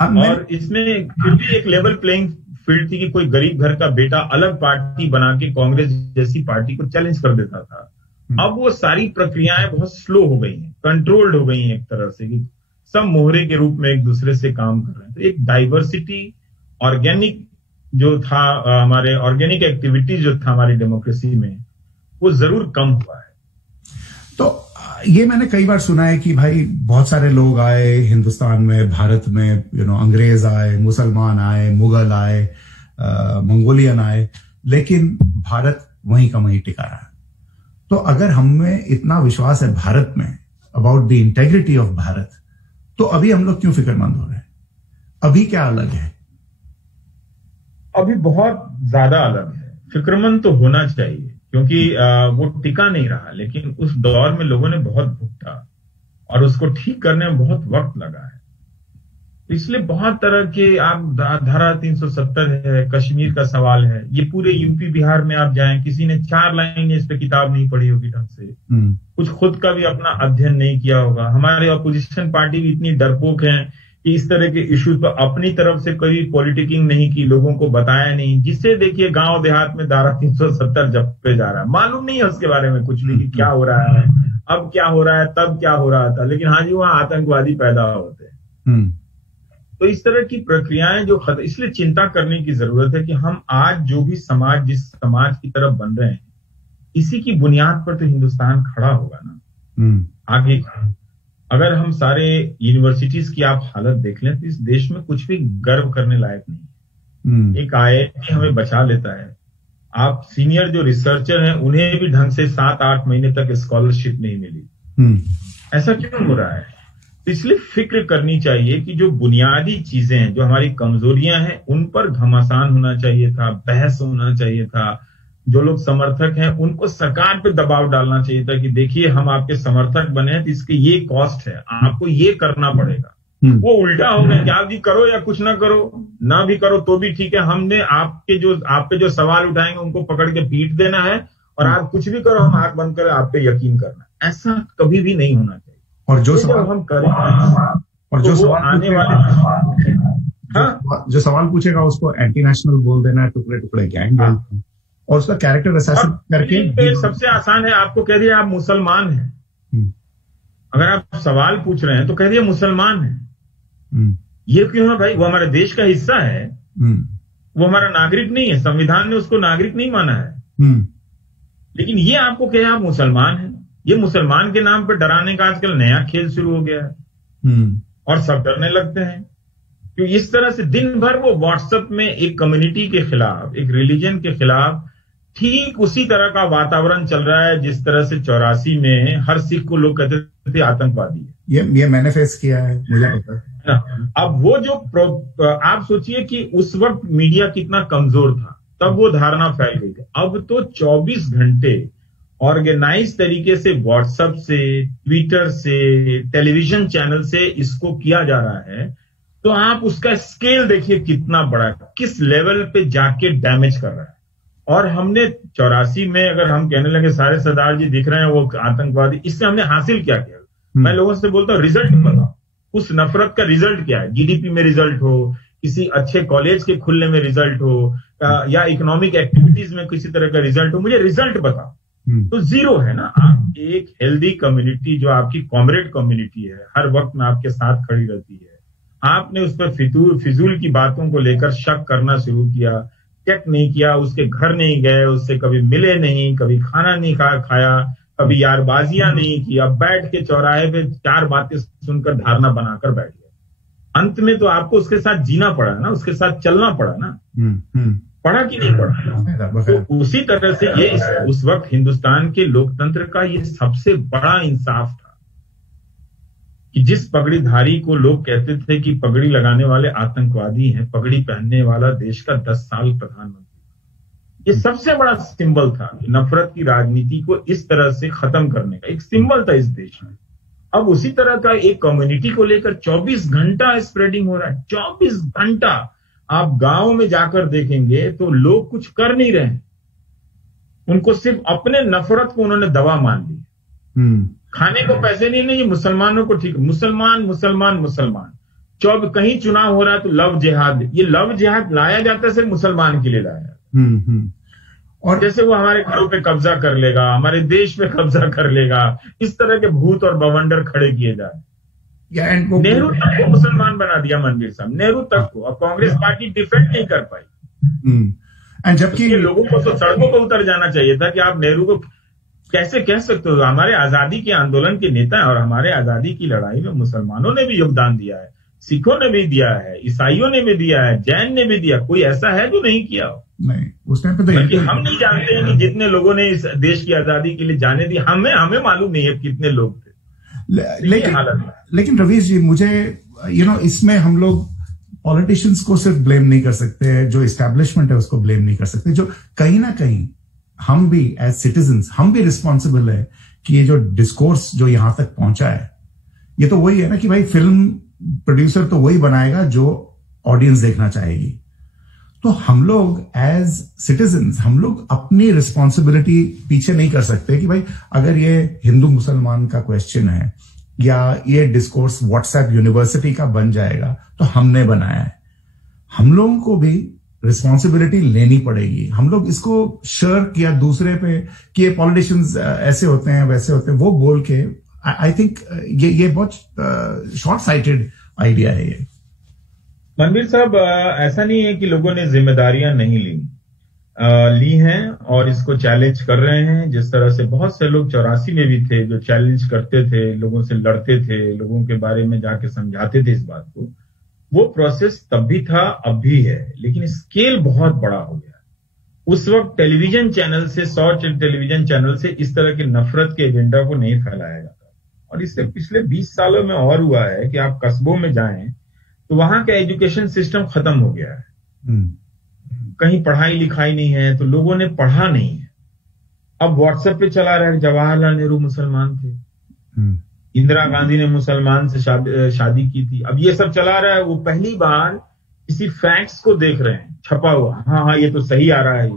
और इसमें फिर भी एक लेवल प्लेइंग फील्ड थी कि कोई गरीब घर का बेटा अलग पार्टी बना के कांग्रेस जैसी पार्टी को चैलेंज कर देता था। अब वो सारी प्रक्रियाएं बहुत स्लो हो गई हैं, कंट्रोल्ड हो गई हैं एक तरह से, कि सब मोहरे के रूप में एक दूसरे से काम कर रहे हैं। तो एक डाइवर्सिटी, ऑर्गेनिक जो था, हमारे ऑर्गेनिक एक्टिविटी जो था हमारी डेमोक्रेसी में, वो जरूर कम हुआ है। तो ये मैंने कई बार सुना है कि भाई बहुत सारे लोग आए हिंदुस्तान में, भारत में, अंग्रेज आए, मुसलमान आए, मुगल आए, मंगोलियन आए, लेकिन भारत वहीं का वहीं टिका रहा। तो अगर हमें इतना विश्वास है भारत में, about the integrity of Bharat, तो अभी हम लोग क्यों फिक्रमंद हो रहे हैं? अभी क्या अलग है? अभी बहुत ज्यादा अलग है। फिक्रमंद तो होना चाहिए क्योंकि वो टिका नहीं रहा, लेकिन उस दौर में लोगों ने बहुत भुगता और उसको ठीक करने में बहुत वक्त लगा है। इसलिए बहुत तरह के, आप धारा 370 है, कश्मीर का सवाल है, ये पूरे यूपी बिहार में आप जाएं, किसी ने 4 लाइन इस पे किताब नहीं पढ़ी होगी ढंग से, कुछ खुद का भी अपना अध्ययन नहीं किया होगा। हमारे अपोजिशन पार्टी भी इतनी डरपोक है कि इस तरह के इश्यूज पर अपनी तरफ से कोई पॉलिटिकिंग नहीं की, लोगों को बताया नहीं। जिससे देखिए गांव देहात में धारा 370 जपे जा रहा है, मालूम नहीं है उसके बारे में कुछ भी कि क्या हो रहा है, अब क्या हो रहा है, तब क्या हो रहा था, लेकिन हाँ जी वहां आतंकवादी पैदा होते हैं। तो इस तरह की प्रक्रियाएं जो इसलिए चिंता करने की जरूरत है कि हम आज जो भी समाज, जिस समाज की तरफ बन रहे हैं, इसी की बुनियाद पर तो हिंदुस्तान खड़ा होगा ना आगे। अगर हम सारे यूनिवर्सिटीज की आप हालत देख लें तो इस देश में कुछ भी गर्व करने लायक नहीं है। एक IIT हमें बचा लेता है, आप सीनियर जो रिसर्चर हैं उन्हें भी ढंग से 7-8 महीने तक स्कॉलरशिप नहीं मिली। ऐसा क्यों हो रहा है? इसलिए फिक्र करनी चाहिए कि जो बुनियादी चीजें हैं, जो हमारी कमजोरियां हैं, उन पर घमासान होना चाहिए था, बहस होना चाहिए था। जो लोग समर्थक हैं उनको सरकार पे दबाव डालना चाहिए था कि देखिए हम आपके समर्थक बने हैं तो इसके ये कॉस्ट है, आपको ये करना पड़ेगा। वो उल्टा हो गया कि आप भी करो या कुछ ना करो, ना भी करो तो भी ठीक है, हमने आप पे जो सवाल उठाएंगे उनको पकड़ के पीट देना है और आप कुछ भी करो, हम आंख बंद कर आप पे यकीन करना। ऐसा कभी भी नहीं होना चाहिए। और जो सवाल हम करें और जो सवाल आने वाले, जो सवाल पूछेगा उसको एंटी नेशनल बोल देना है, टुकड़े टुकड़े गैंग और उसका कैरेक्टर असैसिनेट करके। सबसे आसान है, आपको कह दिया आप मुसलमान हैं, अगर आप सवाल पूछ रहे हैं तो कह दिया मुसलमान हैं। ये क्यों है भाई? वो हमारे देश का हिस्सा है, वो हमारा नागरिक नहीं है, संविधान ने उसको नागरिक नहीं माना है। लेकिन ये आपको कहे आप मुसलमान हैं, ये मुसलमान के नाम पर डराने का आजकल नया खेल शुरू हो गया है और सब डरने लगते हैं। क्यों? इस तरह से दिन भर वो व्हाट्सएप में एक कम्युनिटी के खिलाफ, एक रिलीजन के खिलाफ ठीक उसी तरह का वातावरण चल रहा है जिस तरह से 84 में हर सिख को लोग कहते थे आतंकवादी है। ये मैंने फेस किया है, मुझे पता है। अब वो जो आप सोचिए कि उस वक्त मीडिया कितना कमजोर था, तब वो धारणा फैल गई थी। अब तो 24 घंटे ऑर्गेनाइज तरीके से व्हाट्सएप से, ट्विटर से, टेलीविजन चैनल से इसको किया जा रहा है। तो आप उसका स्केल देखिए कितना बड़ा है, किस लेवल पे जाके डैमेज कर रहा है। और हमने 84 में अगर हम कहने लगे सारे सरदार जी दिख रहे हैं वो आतंकवादी, इससे हमने हासिल क्या किया? मैं लोगों से बोलता हूँ रिजल्ट बताओ, उस नफरत का रिजल्ट क्या है? जीडीपी में रिजल्ट हो, किसी अच्छे कॉलेज के खुलने में रिजल्ट हो, या इकोनॉमिक एक्टिविटीज में किसी तरह का रिजल्ट हो, मुझे रिजल्ट बताओ। तो जीरो है ना। आप एक हेल्दी कम्युनिटी जो आपकी कॉमरेड कम्युनिटी है, हर वक्त में आपके साथ खड़ी रहती है, आपने उस पर फिजूल की बातों को लेकर शक करना शुरू किया, चेक नहीं किया, उसके घर नहीं गए, उससे कभी मिले नहीं, कभी खाना नहीं खाया, कभी यारबाजियां नहीं की, अब बैठ के चौराहे पे 4 बातें सुनकर धारणा बनाकर बैठ गए। अंत में तो आपको उसके साथ जीना पड़ा ना, उसके साथ चलना पड़ा ना। पढ़ा कि नहीं पढ़ा? तो उसी तरह से ये उस वक्त हिंदुस्तान के लोकतंत्र का ये सबसे बड़ा इंसाफ था कि जिस पगड़ीधारी को लोग कहते थे कि पगड़ी लगाने वाले आतंकवादी हैं, पगड़ी पहनने वाला देश का 10 साल प्रधानमंत्री, ये सबसे बड़ा सिंबल था नफरत की राजनीति को इस तरह से खत्म करने का, एक सिंबल था इस देश में। अब उसी तरह का एक कम्युनिटी को लेकर 24 घंटा स्प्रेडिंग हो रहा है। 24 घंटा आप गांव में जाकर देखेंगे तो लोग कुछ कर नहीं रहे हैं, उनको सिर्फ अपने नफरत को उन्होंने दवा मान ली। खाने को पैसे नहीं, ये मुसलमानों को ठीक, मुसलमान मुसलमान मुसलमान। कहीं चुनाव हो रहा है तो लव जिहाद, ये लव जिहाद लाया जाता है सिर्फ मुसलमान के लिए लाया जाता है। और जैसे वो हमारे घरों पे कब्जा कर लेगा, हमारे देश पे कब्जा कर लेगा, इस तरह के भूत और बवंडर खड़े किए जाए। नेहरू तक को मुसलमान बना दिया मनवीर साहब, नेहरू तक को। अब कांग्रेस पार्टी डिफेंड नहीं कर पाई। जबकि लोगों को तो सड़कों पर उतर जाना चाहिए था कि आप नेहरू को कैसे कह सकते हो? हमारे आजादी के आंदोलन के नेता हैं और हमारे आजादी की लड़ाई में मुसलमानों ने भी योगदान दिया है, सिखों ने भी दिया है, ईसाइयों ने भी दिया है, जैन ने भी दिया। कोई ऐसा है जो नहीं किया हो? नहीं, उस टाइम पे तो हम नहीं जानते हैं कि जितने लोगों ने इस देश की आजादी के लिए जाने दी, हमें मालूम नहीं है कितने लोग थे। लेकिन रवीश जी, मुझे इसमें हम लोग पॉलिटिशियंस को सिर्फ ब्लेम नहीं कर सकते, जो एस्टैब्लिशमेंट है उसको ब्लेम नहीं कर सकते। जो कहीं ना कहीं हम भी एज सिटीजन्स, हम भी रिस्पॉन्सिबल है कि ये जो डिस्कोर्स जो यहां तक पहुंचा है, ये तो वही है ना कि भाई फिल्म प्रोड्यूसर तो वही बनाएगा जो ऑडियंस देखना चाहेगी। तो हम लोग एज सिटीजन्स, हम लोग अपनी रिस्पॉन्सिबिलिटी पीछे नहीं कर सकते कि भाई अगर ये हिंदू मुसलमान का क्वेश्चन है या ये डिस्कोर्स व्हाट्सएप यूनिवर्सिटी का बन जाएगा तो हमने बनाया है। हम लोगों को भी रिस्पॉन्सिबिलिटी लेनी पड़ेगी। हम लोग इसको शर्क या दूसरे पे कि ये पॉलिटिशियंस ऐसे होते हैं वैसे होते हैं वो बोल के, आई थिंक ये बहुत शॉर्ट साइटेड आइडिया है ये। मनवीर साहब, ऐसा नहीं है कि लोगों ने जिम्मेदारियां नहीं ली हैं और इसको चैलेंज कर रहे हैं। जिस तरह से बहुत से लोग 84 में भी थे जो चैलेंज करते थे, लोगों से लड़ते थे, लोगों के बारे में जाके समझाते थे इस बात को। वो प्रोसेस तब भी था, अब भी है, लेकिन स्केल बहुत बड़ा हो गया। उस वक्त टेलीविजन चैनल से 100 टेलीविजन चैनल से इस तरह के नफरत के एजेंडा को नहीं फैलाया जाता। और इससे पिछले 20 सालों में और हुआ है कि आप कस्बों में जाएं तो वहां का एजुकेशन सिस्टम खत्म हो गया है। कहीं पढ़ाई लिखाई नहीं है तो लोगों ने पढ़ा नहीं है। अब व्हाट्सएप पे चला रहा है, जवाहरलाल नेहरू मुसलमान थे, इंदिरा गांधी ने मुसलमान से शादी की थी। अब ये सब चला रहा है, वो पहली बार किसी फैक्ट्स को देख रहे हैं छपा हुआ, हाँ ये तो सही आ रहा है,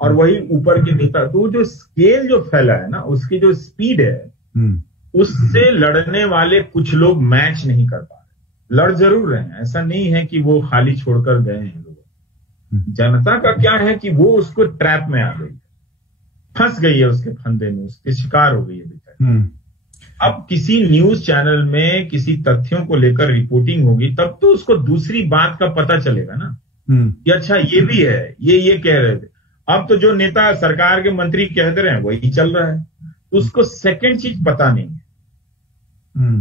और वही ऊपर के नेता। तो जो स्केल जो फैला है ना, उसकी जो स्पीड है, उससे लड़ने वाले कुछ लोग मैच नहीं कर पा रहे। लड़ जरूर रहे हैं, ऐसा नहीं है कि वो खाली छोड़कर गए हैं लोग। जनता का क्या है कि वो उसको ट्रैप में आ गई, फंस गई है उसके फंदे में, उसके शिकार हो गई है बेचारी। अब किसी न्यूज चैनल में किसी तथ्यों को लेकर रिपोर्टिंग होगी तब तो उसको दूसरी बात का पता चलेगा ना कि अच्छा ये भी है, ये कह रहे थे। अब तो जो नेता सरकार के मंत्री कहते रहे हैं वही चल रहा है, उसको सेकंड चीज पता नहीं है।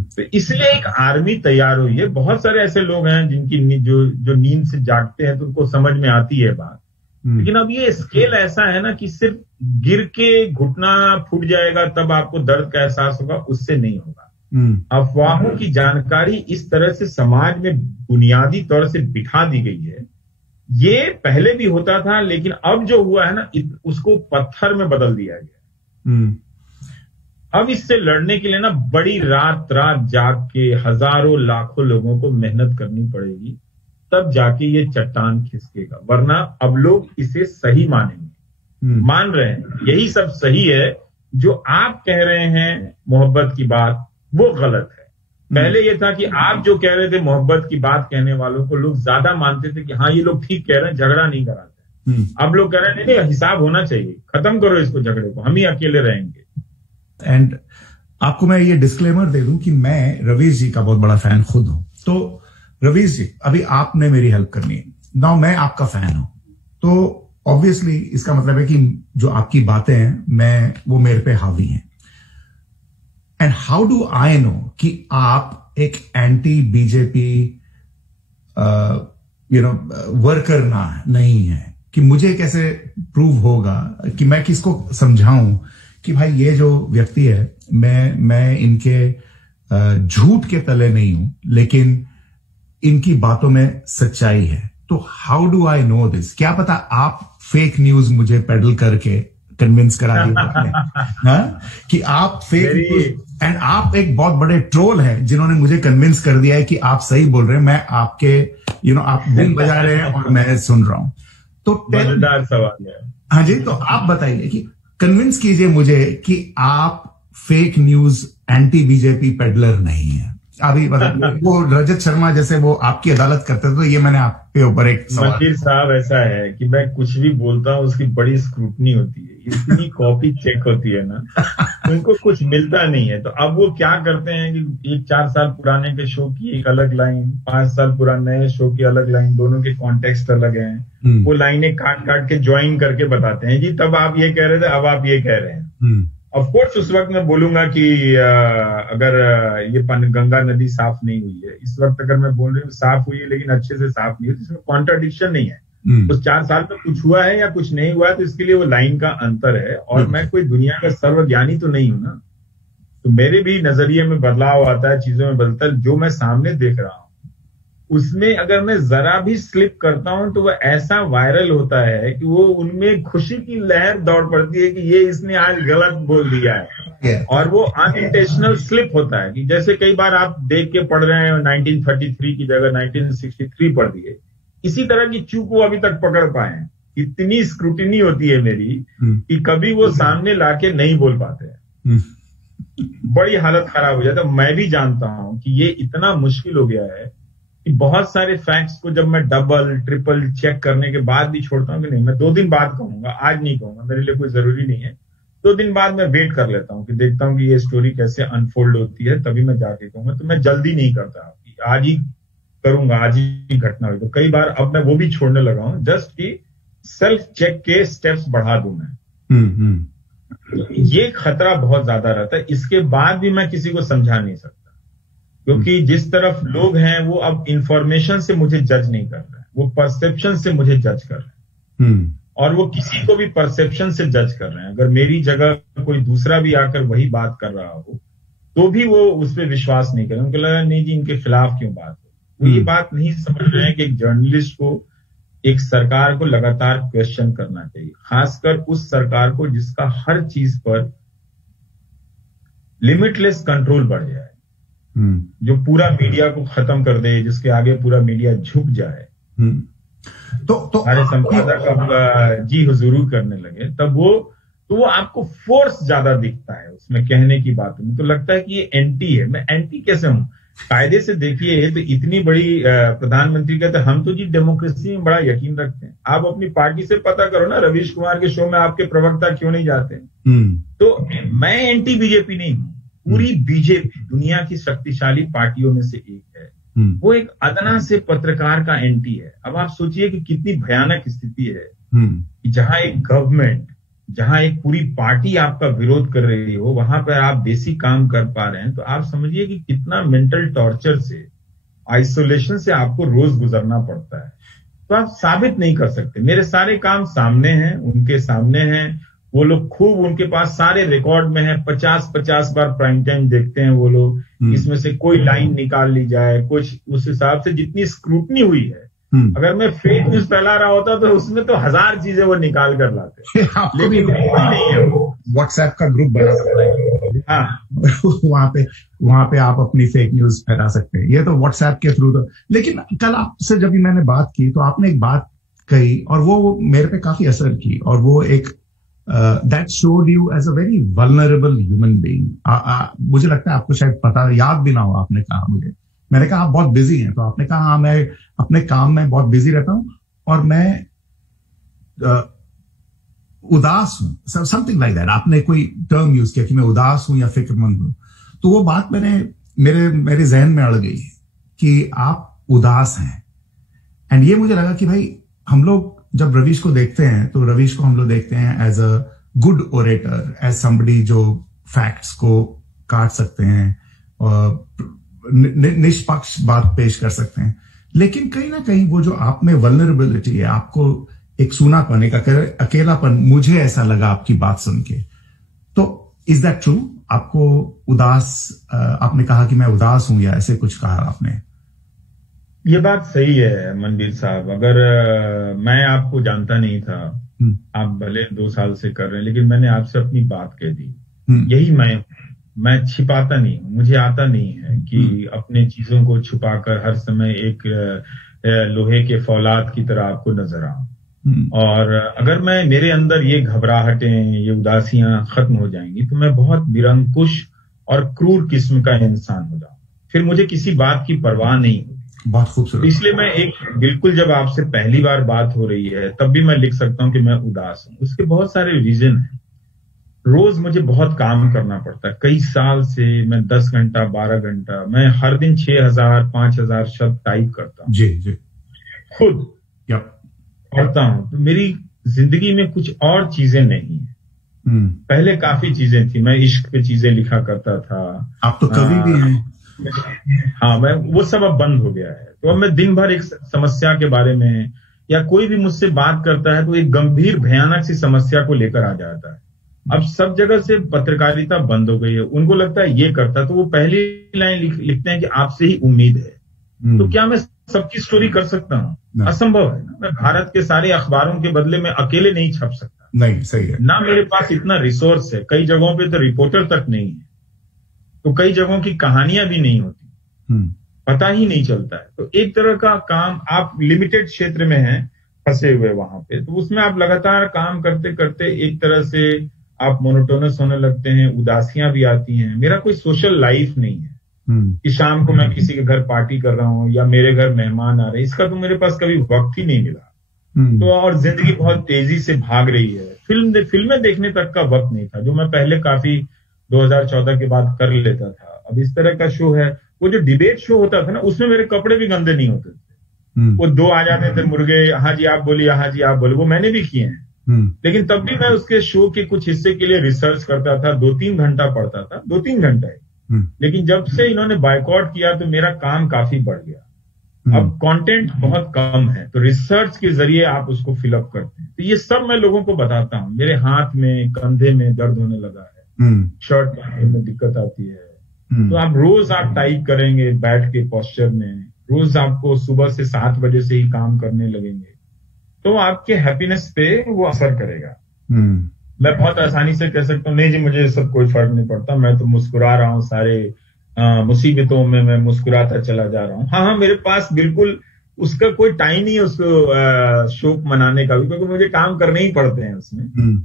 तो इसलिए एक आर्मी तैयार हुई है। बहुत सारे ऐसे लोग हैं जिनकी जो नींद से जागते हैं तो उनको समझ में आती है बात लेकिन अब ये स्केल ऐसा है ना कि सिर्फ गिर के घुटना फूट जाएगा तब आपको दर्द का एहसास होगा, उससे नहीं होगा। अफवाहों की जानकारी इस तरह से समाज में बुनियादी तौर से बिठा दी गई है। ये पहले भी होता था, लेकिन अब जो हुआ है ना, उसको पत्थर में बदल दिया गया। अब इससे लड़ने के लिए ना बड़ी रात जाग के हजारों लाखों लोगों को मेहनत करनी पड़ेगी, तब जाके ये चट्टान खिसकेगा। वरना अब लोग इसे सही मानेंगे, मान रहे हैं यही सब सही है। जो आप कह रहे हैं मोहब्बत की बात, वो गलत है। पहले ये था कि आप जो कह रहे थे मोहब्बत की बात कहने वालों को लोग ज्यादा मानते थे कि हाँ ये लोग ठीक कह रहे हैं, झगड़ा नहीं कराते। अब लोग कह रहे हैं नहीं, हिसाब होना चाहिए, खत्म करो इसको झगड़े को, हम ही अकेले रहेंगे। एंड आपको मैं ये डिस्क्लेमर दे दूं कि मैं रवीश जी का बहुत बड़ा फैन खुद हूं। तो रवीश जी, अभी आपने मेरी हेल्प करनी है ना, मैं आपका फैन हूं, तो ऑब्वियसली इसका मतलब है कि जो आपकी बातें हैं वो मेरे पे हावी हैं। And how do I know कि आप एक एंटी बीजेपी वर्कर नहीं है? कि मुझे कैसे प्रूव होगा, कि मैं किसको समझाऊं कि भाई ये जो व्यक्ति है, मैं इनके झूठ के तले नहीं हूं, लेकिन इनकी बातों में सच्चाई है। तो how do I know this? क्या पता आप फेक न्यूज मुझे पेडल करके कन्विंस करा दिया कि आप फेक न्यूज, एंड आप एक बहुत बड़े ट्रोल हैं जिन्होंने मुझे कन्विंस कर दिया है कि आप सही बोल रहे हैं। मैं आपके आप बिल बजा रहे हैं और मैं सुन रहा हूं। तो मजेदार सवाल है। हाँ जी, तो आप बताइए कि कन्विंस कीजिए मुझे कि आप fake news anti BJP peddler नहीं है। अभी मतलब वो रजत शर्मा जैसे वो आपकी अदालत करते थे, तो ये मैंने आपके ऊपर एक सवाल। मंदिर साहब, ऐसा है कि मैं कुछ भी बोलता हूँ उसकी बड़ी स्क्रूटनी होती है, इतनी कॉपी चेक होती है ना, उनको कुछ मिलता नहीं है। तो अब वो क्या करते हैं कि 4 साल पुराने के शो की एक अलग लाइन, 5 साल पुराने नए शो की अलग लाइन, दोनों के कॉन्टेक्स्ट अलग हैं, वो लाइनें काट काट के ज्वाइन करके बताते हैं, जी तब आप ये कह रहे थे, अब आप ये कह रहे हैं। ऑफ कोर्स उस वक्त मैं बोलूंगा कि अगर ये गंगा नदी साफ नहीं हुई है, इस वक्त अगर मैं बोल रही हूँ साफ हुई है लेकिन अच्छे से साफ नहीं हुई, इसमें कॉन्ट्राडिक्शन नहीं है। उस 4 साल में कुछ हुआ है या कुछ नहीं हुआ है, तो इसके लिए वो लाइन का अंतर है। और मैं कोई दुनिया का सर्वज्ञानी तो नहीं हूं ना, तो मेरे भी नजरिए में बदलाव आता है, चीजों में बदलता है। जो मैं सामने देख रहा हूं उसमें अगर मैं जरा भी स्लिप करता हूं तो वो ऐसा वायरल होता है कि वो उनमें खुशी की लहर दौड़ पड़ती है कि ये इसने आज गलत बोल दिया है। और वो अनइंटेंशनल स्लिप होता है कि जैसे कई बार आप देख के पढ़ रहे हैं 1933 की जगह 1963 पढ़ दिए, इसी तरह की चूक वो अभी तक पकड़ पाए हैं। इतनी स्क्रूटिनी होती है मेरी कि कभी वो सामने लाके नहीं बोल पाते, बड़ी हालत खराब हो जाता है। मैं भी जानता हूं कि ये इतना मुश्किल हो गया है कि बहुत सारे फैक्ट्स को जब मैं डबल ट्रिपल चेक करने के बाद भी छोड़ता हूं कि नहीं, मैं 2 दिन बाद कहूंगा, आज नहीं कहूंगा, मेरे लिए कोई जरूरी नहीं है। 2 दिन बाद मैं वेट कर लेता हूं कि देखता हूं कि ये स्टोरी कैसे अनफोल्ड होती है, तभी मैं जाके कहूंगा। तो मैं जल्दी नहीं करता, आज ही करूंगा, आज ही घटना हुई। तो कई बार अब मैं वो भी छोड़ने लगा हूं, जस्ट कि सेल्फ चेक के स्टेप्स बढ़ा दूं मैं। ये खतरा बहुत ज्यादा रहता है। इसके बाद भी मैं किसी को समझा नहीं सकता, क्योंकि जिस तरफ लोग हैं वो अब इंफॉर्मेशन से मुझे जज नहीं कर रहे हैं, वो परसेप्शन से मुझे जज कर रहे हैं। और वो किसी को भी परसेप्शन से जज कर रहे हैं। अगर मेरी जगह कोई दूसरा भी आकर वही बात कर रहा हो तो भी वो उस पर विश्वास नहीं करें, उनको लगा नहीं जी इनके खिलाफ क्यों बात हो। वो ये बात नहीं समझ रहे हैं कि एक जर्नलिस्ट को, एक सरकार को लगातार क्वेश्चन करना चाहिए, खासकर उस सरकार को जिसका हर चीज पर लिमिटलेस कंट्रोल बढ़ जाए, जो पूरा मीडिया को खत्म कर दे, जिसके आगे पूरा मीडिया झुक जाए। तो हमारे संपादक अब जी हुजूरी करने लगे, तब वो आपको फोर्स ज्यादा दिखता है उसमें कहने की बात में। तो लगता है कि ये एंटी है। मैं एंटी कैसे हूं? कायदे से देखिए तो इतनी बड़ी प्रधानमंत्री कहते हम तो जी डेमोक्रेसी में बड़ा यकीन रखते हैं। आप अपनी पार्टी से पता करो ना, रवीश कुमार के शो में आपके प्रवक्ता क्यों नहीं जाते? तो मैं एंटी बीजेपी नहीं हूं। पूरी बीजेपी दुनिया की शक्तिशाली पार्टियों में से एक है। वो एक अदना से पत्रकार का एंटी है। अब आप सोचिए कि कितनी भयानक स्थिति है कि जहां एक गवर्नमेंट, जहां एक पूरी पार्टी आपका विरोध कर रही हो, वहां पर आप बेसिक काम कर पा रहे हैं। तो आप समझिए कि कितना मेंटल टॉर्चर से, आइसोलेशन से आपको रोज गुजरना पड़ता है। तो आप साबित नहीं कर सकते। मेरे सारे काम सामने हैं, उनके सामने हैं, वो लोग खूब, उनके पास सारे रिकॉर्ड में है, 50-50 बार प्राइम टाइम देखते हैं वो लोग। इसमें से कोई लाइन निकाल ली जाए, कुछ उस हिसाब से जितनी स्क्रूटनी हुई है, अगर मैं फेक न्यूज फैला रहा होता तो उसमें तो 1000 चीजें वो निकाल कर लाते। लेकिन नहीं है, व्हाट्सएप का ग्रुप बना सकता है। हाँ वहां पे आप अपनी फेक न्यूज फैला सकते हैं, ये तो व्हाट्सएप के थ्रू। तो लेकिन कल आपसे जब भी मैंने बात की तो आपने एक बात कही और वो मेरे पे काफी असर की, और वो एक that showed you as a very vulnerable human being. मुझे लगता है आपको शायद पता याद भी ना हो, आपने कहा मुझे, मैंने कहा आप बहुत बिजी हैं, तो आपने कहा हाँ मैं अपने काम में बहुत बिजी रहता हूं और मैं उदास हूं, समथिंग लाइक दैट। आपने कोई टर्म यूज किया कि मैं उदास हूं या फिक्रमंद हूं, तो वो बात मेरे जहन में अड़ गई कि आप उदास हैं। एंड ये मुझे लगा कि भाई हम लोग जब रवीश को देखते हैं तो रवीश को हम लोग देखते हैं as a good orator, as somebody जो फैक्ट्स को काट सकते हैं और निष्पक्ष बात पेश कर सकते हैं। लेकिन कहीं ना कहीं वो जो आप में वल्नरेबिलिटी है, आपको एक सूनापन, एक अकेलापन, मुझे ऐसा लगा आपकी बात सुन के। तो इज दैट ट्रू? आपको उदास, आपने कहा कि मैं उदास हूं या ऐसे कुछ कहा आपने? ये बात सही है मनवीर साहब। अगर मैं आपको जानता नहीं था, आप भले 2 साल से कर रहे हैं, लेकिन मैंने आपसे अपनी बात कह दी। यही मैं छिपाता नहीं हूं, मुझे आता नहीं है कि अपने चीजों को छुपाकर हर समय एक लोहे के फौलाद की तरह आपको नजर आऊं। और अगर मेरे अंदर ये घबराहटें, ये उदासियां खत्म हो जाएंगी तो मैं बहुत निरंकुश और क्रूर किस्म का इंसान हो जाऊं, फिर मुझे किसी बात की परवाह नहीं होती। बहुत खूबसूरत। इसलिए मैं बिल्कुल जब आपसे पहली बार बात हो रही है तब भी मैं लिख सकता हूं कि मैं उदास हूं। उसके बहुत सारे रीजन हैं। रोज मुझे बहुत काम करना पड़ता है, कई साल से मैं 10 घंटा 12 घंटा, मैं हर दिन 6000-5000 शब्द टाइप करता हूं। जी खुद पढ़ता हूं। तो मेरी जिंदगी में कुछ और चीजें नहीं है। पहले काफी चीजें थी, मैं इश्क पे चीजें लिखा करता था। आप तो कवि भी हैं। हाँ, मैं वो सब अब बंद हो गया है। तो अब मैं दिन भर एक समस्या के बारे में, या कोई भी मुझसे बात करता है तो एक गंभीर भयानक सी समस्या को लेकर आ जाता है। अब सब जगह से पत्रकारिता बंद हो गई है। उनको लगता है ये करता, तो वो पहली लाइन लिखते हैं कि आपसे ही उम्मीद है। तो क्या मैं सबकी स्टोरी कर सकता हूँ? असंभव है ना। मैं भारत के सारे अखबारों के बदले में अकेले नहीं छप सकता। नहीं, सही है ना, मेरे पास इतना रिसोर्स है। कई जगहों पे तो रिपोर्टर तक नहीं है, तो कई जगहों की कहानियां भी नहीं होती, पता ही नहीं चलता है। तो एक तरह का काम, आप लिमिटेड क्षेत्र में हैं फंसे हुए वहां पे, तो उसमें आप लगातार काम करते करते एक तरह से आप मोनोटोनस होने लगते हैं, उदासियां भी आती हैं। मेरा कोई सोशल लाइफ नहीं है कि शाम को मैं किसी के घर पार्टी कर रहा हूं या मेरे घर मेहमान आ रहे हैं, इसका तो मेरे पास कभी वक्त ही नहीं मिला। तो और जिंदगी बहुत तेजी से भाग रही है। फिल्में देखने तक का वक्त नहीं था, जो मैं पहले काफी 2014 के बाद कर लेता था। अब इस तरह का शो है, वो जो डिबेट शो होता था ना, उसमें मेरे कपड़े भी गंदे नहीं होते थे। वो 2 आ जाते थे मुर्गे, हाँ जी आप बोलिए, हाँ जी आप बोलिए, वो मैंने भी किए हैं। लेकिन तब भी मैं उसके शो के कुछ हिस्से के लिए रिसर्च करता था, 2-3 घंटा पढ़ता था, 2-3 घंटा ही। लेकिन जब से इन्होंने बायकॉट किया तो मेरा काम काफी बढ़ गया। अब कंटेंट बहुत कम है, तो रिसर्च के जरिए आप उसको फिलअप करते हैं। तो ये सब मैं लोगों को बताता हूँ। मेरे हाथ में, कंधे में दर्द होने लगा है, शर्ट पहनने में दिक्कत आती है। तो आप रोज टाइप करेंगे बैठ के पोस्चर में, रोज आपको सुबह से 7 बजे से ही काम करने लगेंगे, तो आपके हैप्पीनेस पे वो असर करेगा। मैं बहुत आसानी से कह सकता हूँ नहीं जी मुझे सब कोई फर्क नहीं पड़ता, मैं तो मुस्कुरा रहा हूँ, सारे मुसीबतों में मैं मुस्कुराता चला जा रहा हूँ। हाँ, मेरे पास बिल्कुल उसका कोई टाइम नहीं है उसको शोक मनाने का भी, क्योंकि मुझे काम करने ही पड़ते हैं उसमें।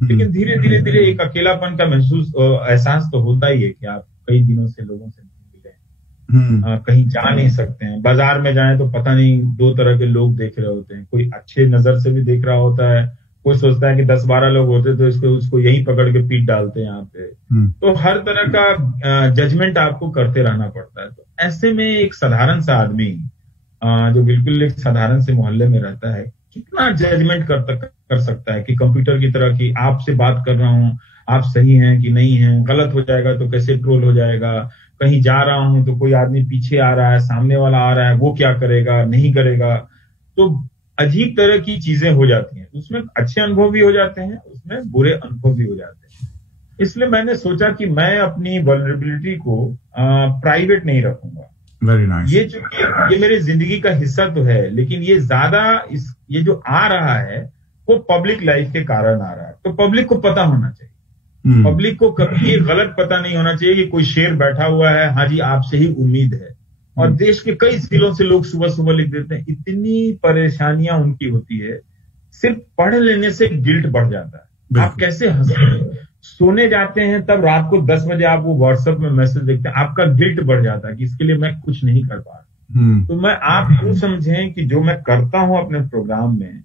लेकिन धीरे धीरे एक अकेलापन का एहसास तो होता ही है कि आप कई दिनों से लोगों से मिले, कहीं जा नहीं सकते हैं। बाजार में जाएं तो पता नहीं 2 तरह के लोग देख रहे होते हैं, कोई अच्छे नजर से भी देख रहा होता है, कोई सोचता है कि 10-12 लोग होते तो उसको यहीं पकड़ के पीट डालते हैं यहाँ पे। तो हर तरह का जजमेंट आपको करते रहना पड़ता है। तो ऐसे में एक साधारण सा आदमी जो बिल्कुल एक साधारण से मोहल्ले में रहता है, कितना जजमेंट कर सकता है कि कंप्यूटर की तरह की आपसे बात कर रहा हूं, आप सही हैं कि नहीं हैं, गलत हो जाएगा तो कैसे ट्रोल हो जाएगा, कहीं जा रहा हूं तो कोई आदमी पीछे आ रहा है, सामने वाला आ रहा है, वो क्या करेगा नहीं करेगा। तो अजीब तरह की चीजें हो जाती हैं। उसमें अच्छे अनुभव भी हो जाते हैं, उसमें बुरे अनुभव भी हो जाते हैं। इसलिए मैंने सोचा कि मैं अपनी वल्नरेबिलिटी को प्राइवेट नहीं रखूंगा। Very nice. ये मेरी जिंदगी का हिस्सा तो है, लेकिन ये ज्यादा ये जो आ रहा है वो पब्लिक लाइफ के कारण आ रहा है। तो पब्लिक को पता होना चाहिए। पब्लिक को कभी ये गलत पता नहीं होना चाहिए कि कोई शेर बैठा हुआ है, हाँ जी आपसे ही उम्मीद है। और देश के कई जिलों से लोग सुबह सुबह लिख देते हैं, इतनी परेशानियां उनकी होती है, सिर्फ पढ़ लेने से गिल्ट बढ़ जाता है। आप कैसे हंसते सोने जाते हैं, तब रात को 10 बजे आप वो व्हाट्सएप में मैसेज देखते हैं, आपका गिल्ट बढ़ जाता है कि इसके लिए मैं कुछ नहीं कर पा रहा। तो मैं आप यूं समझें कि जो मैं करता हूं अपने प्रोग्राम में,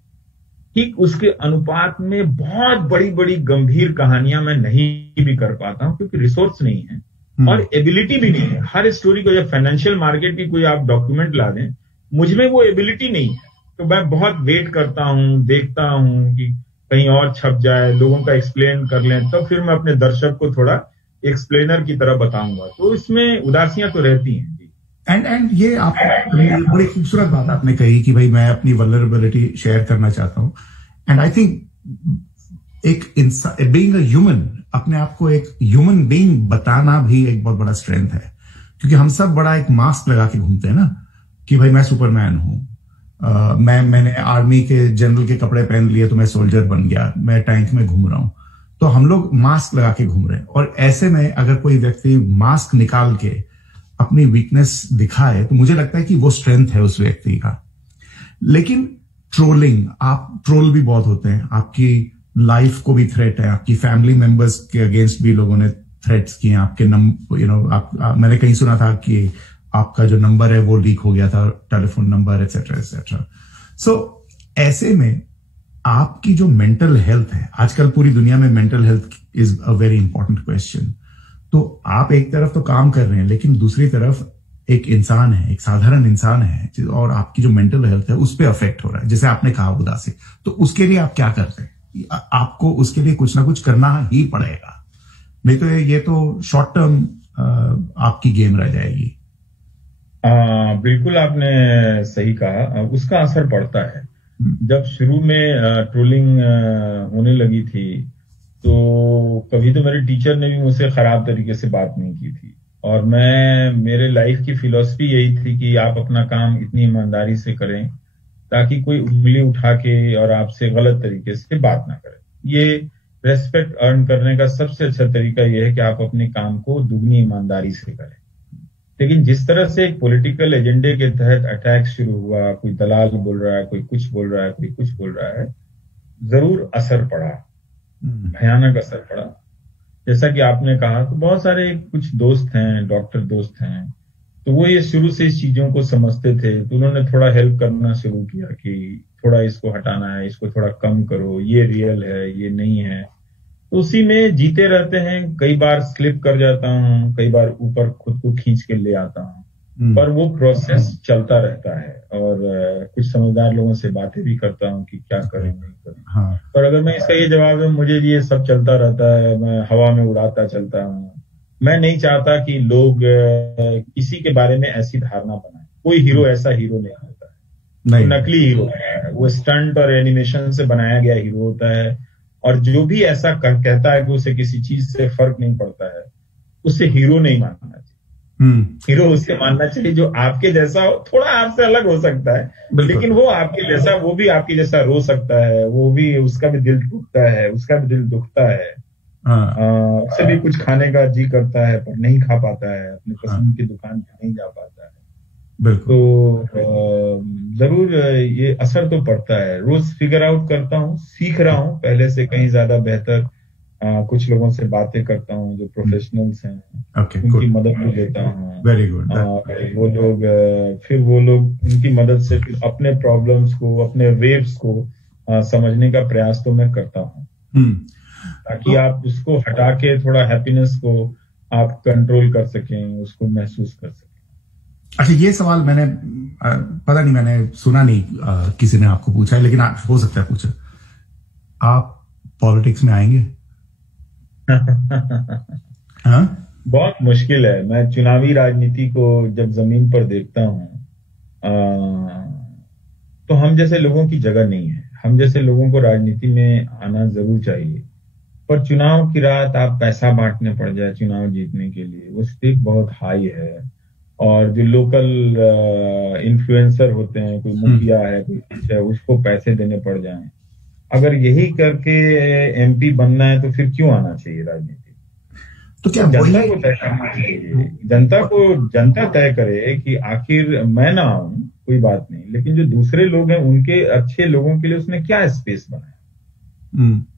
ठीक उसके अनुपात में बहुत बड़ी बड़ी गंभीर कहानियां मैं नहीं भी कर पाता हूं, क्योंकि रिसोर्स नहीं है और एबिलिटी भी नहीं है। हर स्टोरी को जब फाइनेंशियल मार्केट की कोई आप डॉक्यूमेंट ला दें, मुझमें वो एबिलिटी नहीं है। तो मैं बहुत वेट करता हूं, देखता हूं कि कहीं और छप जाए, लोगों का एक्सप्लेन कर लें, तब फिर मैं अपने दर्शक को थोड़ा एक्सप्लेनर की तरह बताऊंगा। तो इसमें उदासियां तो रहती हैं जी। एंड ये आप बड़ी खूबसूरत बात आपने कही कि भाई मैं अपनी वल्नरेबिलिटी शेयर करना चाहता हूं। एंड आई थिंक एक इंसान, बीइंग अ ह्यूमन, अपने आप को एक ह्यूमन बीइंग बताना भी एक बहुत बड़ा स्ट्रेंथ है। क्योंकि हम सब बड़ा एक मास्क लगा के घूमते हैं ना कि भाई मैं सुपरमैन हूं, मैंने आर्मी के जनरल के कपड़े पहन लिए तो मैं सोल्जर बन गया, मैं टैंक में घूम रहा हूं। तो हम लोग मास्क लगा के घूम रहे हैं। और ऐसे में अगर कोई व्यक्ति मास्क निकाल के अपनी वीकनेस दिखाए तो मुझे लगता है कि वो स्ट्रेंथ है उस व्यक्ति का। लेकिन ट्रोलिंग, आप ट्रोल भी बहुत होते हैं, आपकी लाइफ को भी थ्रेट है, आपकी फैमिली मेंबर्स के अगेंस्ट भी लोगों ने थ्रेट्स किए, आपके मैंने कहीं सुना था कि आपका जो नंबर है वो लीक हो गया था, टेलीफोन नंबर एटसेट्रा एटसेट्रा। सो ऐसे में आपकी जो मेंटल हेल्थ है, आजकल पूरी दुनिया में mental health is a very important question. तो आप एक तरफ तो काम कर रहे हैं, लेकिन दूसरी तरफ एक इंसान है, एक साधारण इंसान है, और आपकी जो मेंटल हेल्थ है उस पर अफेक्ट हो रहा है, जैसे आपने कहा उदासी। तो उसके लिए आप क्या करते हैं? आपको उसके लिए कुछ ना कुछ करना ही पड़ेगा, नहीं तो ये तो शॉर्ट टर्म आपकी गेम रह जाएगी। बिल्कुल आपने सही कहा, उसका असर पड़ता है। जब शुरू में ट्रोलिंग होने लगी थी, तो कभी तो मेरे टीचर ने भी मुझसे खराब तरीके से बात नहीं की थी। और मेरे लाइफ की फिलॉसफी यही थी कि आप अपना काम इतनी ईमानदारी से करें ताकि कोई उंगली उठा के और आपसे गलत तरीके से बात ना करे। ये रेस्पेक्ट अर्न करने का सबसे अच्छा तरीका यह है कि आप अपने काम को दुगनी ईमानदारी से करें। लेकिन जिस तरह से एक पॉलिटिकल एजेंडे के तहत अटैक शुरू हुआ, कोई दलाल बोल रहा है, कोई कुछ बोल रहा है, कोई कुछ बोल रहा है, जरूर असर पड़ा, भयानक असर पड़ा। जैसा कि आपने कहा, तो बहुत सारे कुछ दोस्त हैं, डॉक्टर दोस्त हैं, तो वो ये शुरू से इस चीजों को समझते थे, तो उन्होंने थोड़ा हेल्प करना शुरू किया कि थोड़ा इसको हटाना है, इसको थोड़ा कम करो, ये रियल है, ये नहीं है। तो उसी में जीते रहते हैं। कई बार स्लिप कर जाता हूँ, कई बार ऊपर खुद को खींच के ले आता हूँ, पर वो प्रोसेस चलता रहता है। और कुछ समझदार लोगों से बातें भी करता हूँ कि क्या करें नहीं करें। हाँ। पर अगर मैं इसका ये जवाब है, मुझे ये सब चलता रहता है, मैं हवा में उड़ाता चलता हूँ। मैं नहीं चाहता कि लोग किसी के बारे में ऐसी धारणा बनाए। कोई हीरो ऐसा हीरो नहीं होता है, वो नकली हीरो है, वो स्टंट और एनिमेशन से बनाया गया हीरो होता है। और जो भी ऐसा कहता है कि उसे किसी चीज से फर्क नहीं पड़ता है, उसे हीरो नहीं मानना चाहिए। हीरो उसे मानना चाहिए जो आपके जैसा हो, थोड़ा आपसे अलग हो सकता है, लेकिन वो आपके जैसा, वो भी आपके जैसा रो सकता है, वो भी, उसका भी दिल टूटता है, उसका भी दिल दुखता है, उसे भी कुछ खाने का जी करता है पर नहीं खा पाता है, अपनी पसंद की दुकान पे नहीं जा पाता है। तो जरूर ये असर तो पड़ता है। रोज फिगर आउट करता हूँ, सीख रहा हूँ पहले से कहीं ज्यादा बेहतर। कुछ लोगों से बातें करता हूँ जो प्रोफेशनल्स हैं, उनकी मदद भी लेता हूँ। Very good. वो लोग उनकी मदद से फिर अपने प्रॉब्लम्स को, अपने वेव्स को समझने का प्रयास तो मैं करता हूँ, ताकि आप उसको हटा के थोड़ा हैप्पीनेस को आप कंट्रोल कर सकें, उसको महसूस कर सकें। अच्छा, ये सवाल मैंने पता नहीं, मैंने सुना नहीं किसी ने आपको पूछा है, लेकिन हो सकता है पूछा, आप पॉलिटिक्स में आएंगे? हाँ? बहुत मुश्किल है। मैं चुनावी राजनीति को जब जमीन पर देखता हूँ, तो हम जैसे लोगों की जगह नहीं है। हम जैसे लोगों को राजनीति में आना जरूर चाहिए, पर चुनाव की रात आप पैसा बांटने पड़ जाए चुनाव जीतने के लिए, वो स्टेक बहुत हाई है। और जो लोकल इन्फ्लुएंसर होते हैं, कोई मुखिया है, कोई कुछ है, उसको पैसे देने पड़ जाएं। अगर यही करके एमपी बनना है तो फिर क्यों आना चाहिए राजनीति? तो क्या जनता को तय करना चाहिए। जनता तय करे कि आखिर मैं ना आऊं, कोई बात नहीं, लेकिन जो दूसरे लोग हैं उनके अच्छे लोगों के लिए उसने क्या स्पेस बनाया।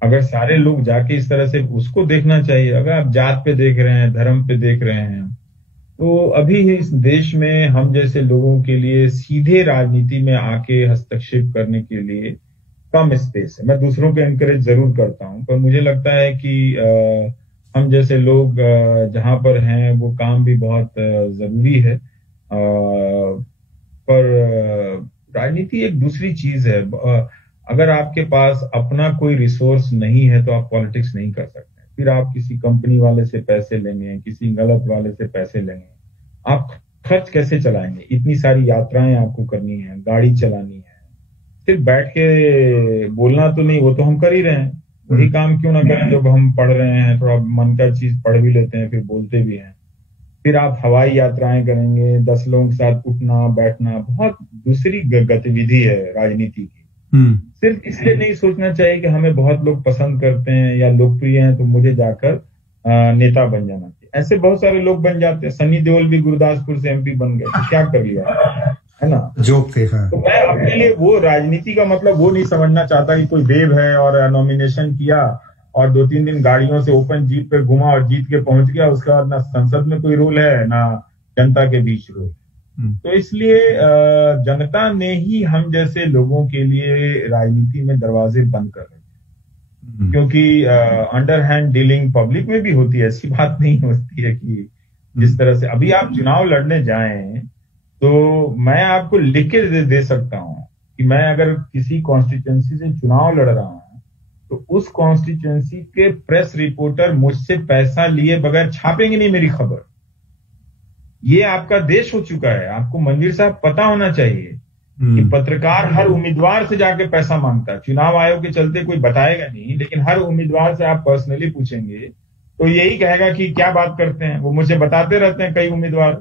अगर सारे लोग जाके इस तरह से उसको देखना चाहिए। अगर आप जात पे देख रहे हैं, धर्म पे देख रहे हैं, तो अभी इस देश में हम जैसे लोगों के लिए सीधे राजनीति में आके हस्तक्षेप करने के लिए कम स्पेस है। मैं दूसरों को एनकरेज जरूर करता हूं, पर मुझे लगता है कि हम जैसे लोग जहां पर हैं वो काम भी बहुत जरूरी है। पर राजनीति एक दूसरी चीज है। अगर आपके पास अपना कोई रिसोर्स नहीं है तो आप पॉलिटिक्स नहीं कर सकते। फिर आप किसी कंपनी वाले से पैसे लेंगे, किसी गलत वाले से पैसे लेंगे, आप खर्च कैसे चलाएंगे? इतनी सारी यात्राएं आपको करनी है, गाड़ी चलानी है, सिर्फ बैठ के बोलना तो नहीं, वो तो हम कर ही रहे हैं। वही काम क्यों ना करें जब हम पढ़ रहे हैं, थोड़ा मन का चीज पढ़ भी लेते हैं, फिर बोलते भी हैं। फिर आप हवाई यात्राएं करेंगे, 10 लोगों के साथ उठना बैठना, बहुत दूसरी गतिविधि है राजनीति की। सिर्फ इसलिए नहीं सोचना चाहिए कि हमें बहुत लोग पसंद करते हैं या लोकप्रिय हैं तो मुझे जाकर नेता बन जाना चाहिए। ऐसे बहुत सारे लोग बन जाते हैं। सनी देओल भी गुरदासपुर से एमपी बन गए, तो क्या कर लिया, है ना, जोक थे। हाँ। तो मैं अपने लिए वो राजनीति का मतलब वो नहीं समझना चाहता कि कोई देव है और नॉमिनेशन किया और 2-3 दिन गाड़ियों से ओपन जीप पे घुमा और जीत के पहुंच गया, उसके बाद ना संसद में कोई रोल है ना जनता के बीच रोल। तो इसलिए जनता ने ही हम जैसे लोगों के लिए राजनीति में दरवाजे बंद कर रहे हैं, क्योंकि अंडर हैंड डीलिंग पब्लिक में भी होती है। ऐसी बात नहीं होती है कि जिस तरह से अभी आप चुनाव लड़ने जाएं तो मैं आपको लिख के दे सकता हूं कि मैं अगर किसी कॉन्स्टिट्यूएंसी से चुनाव लड़ रहा हूं तो उस कॉन्स्टिट्यूएंसी के प्रेस रिपोर्टर मुझसे पैसा लिए बगैर छापेंगे नहीं मेरी खबर। ये आपका देश हो चुका है। आपको मंदिर साहब पता होना चाहिए कि पत्रकार हर उम्मीदवार से जाके पैसा मांगता है। चुनाव आयोग के चलते कोई बताएगा नहीं, लेकिन हर उम्मीदवार से आप पर्सनली पूछेंगे तो यही कहेगा कि क्या बात करते हैं। वो मुझे बताते रहते हैं कई उम्मीदवार,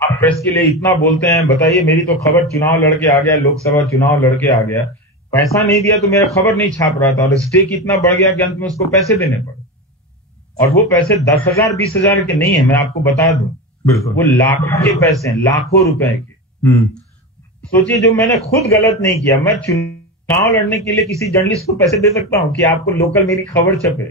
आप प्रेस के लिए इतना बोलते हैं, बताइए मेरी तो खबर चुनाव लड़के आ गया, लोकसभा चुनाव लड़के आ गया, पैसा नहीं दिया तो मेरा खबर नहीं छाप रहा था और स्टेक इतना बढ़ गया कि अंत में उसको पैसे देने पड़े। और वो पैसे 10,000 20,000 के नहीं है, मैं आपको बता दूं, वो लाखों के पैसे हैं, लाखों रुपए के। सोचिए, जो मैंने खुद गलत नहीं किया, मैं चुनाव लड़ने के लिए किसी जर्नलिस्ट को पैसे दे सकता हूं कि आपको लोकल मेरी खबर छपे,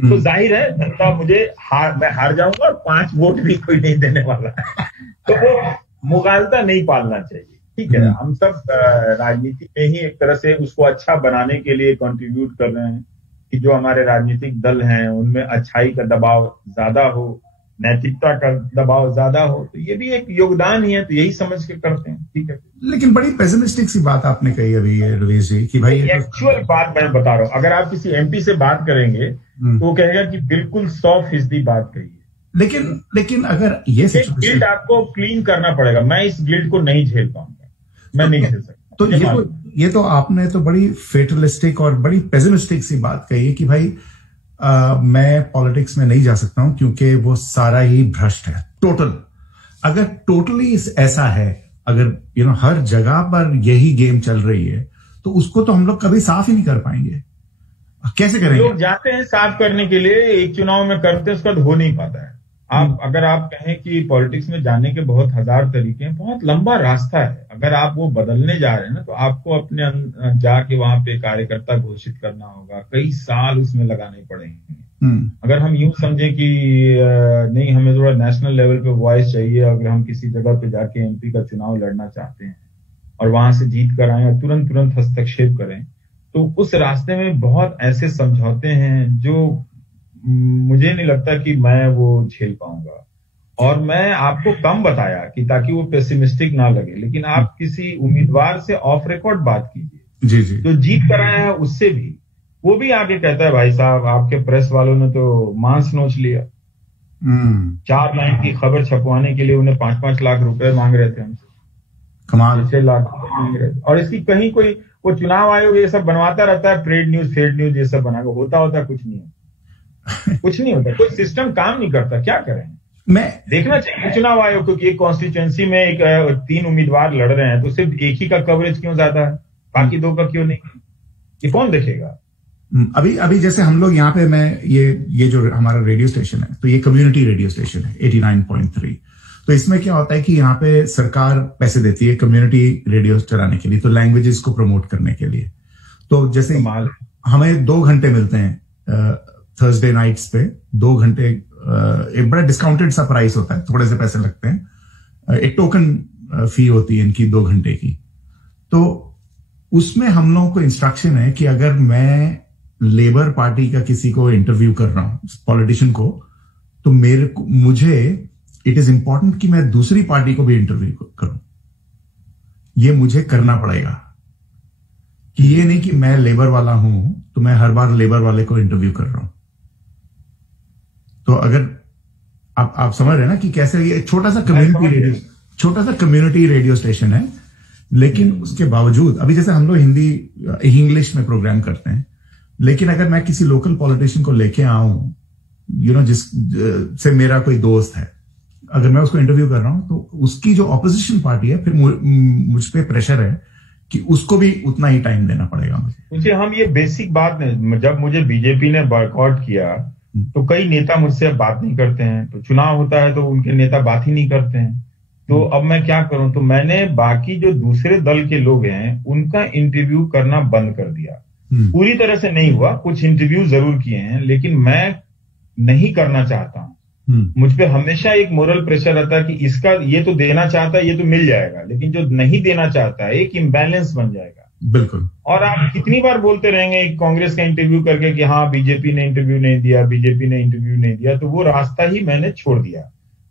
तो जाहिर है जनता मुझे मैं हार जाऊंगा और 5 वोट भी कोई नहीं देने वाला है। तो वो मुगालता नहीं पालना चाहिए। ठीक है, हम सब राजनीति में ही एक तरह से उसको अच्छा बनाने के लिए कंट्रीब्यूट कर रहे हैं कि जो हमारे राजनीतिक दल हैं उनमें अच्छाई का दबाव ज्यादा हो, नैतिकता का दबाव ज्यादा हो, तो ये भी एक योगदान ही है, तो यही समझ के करते हैं। ठीक है, लेकिन बड़ी पेसिमिस्टिक सी बात आपने कही अभी रवीश जी कि भाई एक्चुअल बात मैं बता रहा हूं। अगर आप किसी एमपी से बात करेंगे तो वो कहेगा कि बिल्कुल 100% बात कही है। लेकिन अगर ये गिल्ट आपको क्लीन करना पड़ेगा। मैं इस गिल्ट को नहीं झेल पाऊंगा, मैं नहीं झेल सकता। तो ये तो आपने तो बड़ी फेटलिस्टिक और बड़ी पेसिमिस्टिक सी बात कही है कि भाई मैं पॉलिटिक्स में नहीं जा सकता हूं क्योंकि वो सारा ही भ्रष्ट है, टोटल। अगर टोटली ऐसा है, अगर हर जगह पर यही गेम चल रही है, तो उसको तो हम लोग कभी साफ ही नहीं कर पाएंगे। कैसे करेंगे? लोग जाते हैं साफ करने के लिए, एक चुनाव में करते हैं, उसके बाद हो नहीं पाता है। अगर आप कहें कि पॉलिटिक्स में जाने के बहुत 1000 तरीके हैं, बहुत लंबा रास्ता है। अगर आप वो बदलने जा रहे हैं ना, तो आपको अपने जाके वहां पे कार्यकर्ता घोषित करना होगा, कई साल उसमें लगाने पड़ेंगे। अगर हम यूं समझें कि नहीं, हमें थोड़ा नेशनल लेवल पे वॉइस चाहिए, अगर हम किसी जगह पे जाके एमपी का चुनाव लड़ना चाहते हैं और वहां से जीत कर आए और तुरंत हस्तक्षेप करें, तो उस रास्ते में बहुत ऐसे समझौते हैं जो मुझे नहीं लगता कि मैं वो झेल पाऊंगा। और मैं आपको कम बताया कि ताकि वो पेसिमिस्टिक ना लगे, लेकिन आप किसी उम्मीदवार से ऑफ रिकॉर्ड बात कीजिए जी जी, जो जीत कर आया है उससे भी, वो भी आके कहता है भाई साहब आपके प्रेस वालों ने तो मांस नोच लिया। 4 लाइन की खबर छपवाने के लिए उन्हें 5-5 लाख रुपए मांग रहे थे हमसे। कमाल। 6 लाख। और इसकी कहीं कोई वो चुनाव आयोग ये सब बनवाता रहता है, पेड न्यूज फेड न्यूज ये सब बना के, होता कुछ नहीं है। कुछ नहीं होता, कोई सिस्टम काम नहीं करता, क्या करें। मैं देखना चाहिए चुनाव आयोग, क्योंकि एक कॉन्स्टिट्यूएंसी में एक 3 उम्मीदवार लड़ रहे हैं, तो सिर्फ एक ही का कवरेज क्यों ज्यादा है, बाकी 2 का क्यों नहीं, ये कौन देखेगा। अभी जैसे हम लोग यहाँ पे, मैं ये जो हमारा रेडियो स्टेशन है, तो ये कम्युनिटी रेडियो स्टेशन है 89.3। तो इसमें क्या होता है कि यहाँ पे सरकार पैसे देती है कम्युनिटी रेडियो चलाने के लिए, तो लैंग्वेजेस को प्रमोट करने के लिए। तो जैसे हमें 2 घंटे मिलते हैं थर्सडे नाइट्स पे, 2 घंटे, एक बड़ा डिस्काउंटेड सा प्राइस होता है, थोड़े से पैसे लगते हैं, एक टोकन फी होती है इनकी 2 घंटे की। तो उसमें हम लोगों को इंस्ट्रक्शन है कि अगर मैं लेबर पार्टी का किसी को इंटरव्यू कर रहा हूं, पॉलिटिशियन को, तो मुझे इट इज इंपॉर्टेंट कि मैं दूसरी पार्टी को भी इंटरव्यू करूं। ये मुझे करना पड़ेगा, कि ये नहीं कि मैं लेबर वाला हूं तो मैं हर बार लेबर वाले को इंटरव्यू कर रहा हूं। तो अगर आप समझ रहे हैं ना कि कैसे ये छोटा सा कम्युनिटी रेडियो स्टेशन है, लेकिन उसके बावजूद अभी जैसे हम लोग हिंदी इंग्लिश में प्रोग्राम करते हैं, लेकिन अगर मैं किसी लोकल पॉलिटिशियन को लेके आऊं, जिस से मेरा कोई दोस्त है, अगर मैं उसको इंटरव्यू कर रहा हूं, तो उसकी जो ऑपोजिशन पार्टी है, फिर मुझ पे प्रेशर है कि उसको भी उतना ही टाइम देना पड़ेगा मुझे। हम ये बेसिक बात नहीं, जब मुझे बीजेपी ने बॉयकॉट किया तो कई नेता मुझसे अब बात नहीं करते हैं, तो चुनाव होता है तो उनके नेता बात ही नहीं करते हैं। तो अब मैं क्या करूं, तो मैंने बाकी जो दूसरे दल के लोग हैं उनका इंटरव्यू करना बंद कर दिया। पूरी तरह से नहीं हुआ, कुछ इंटरव्यू जरूर किए हैं, लेकिन मैं नहीं करना चाहता हूं। मुझ पे हमेशा एक मोरल प्रेशर रहता है कि इसका ये तो देना चाहता है, ये तो मिल जाएगा, लेकिन जो नहीं देना चाहता है एक इम्बैलेंस बन जाएगा। बिल्कुल। और आप कितनी बार बोलते रहेंगे कांग्रेस का इंटरव्यू करके कि हाँ बीजेपी ने इंटरव्यू नहीं दिया, बीजेपी ने इंटरव्यू नहीं दिया, तो वो रास्ता ही मैंने छोड़ दिया।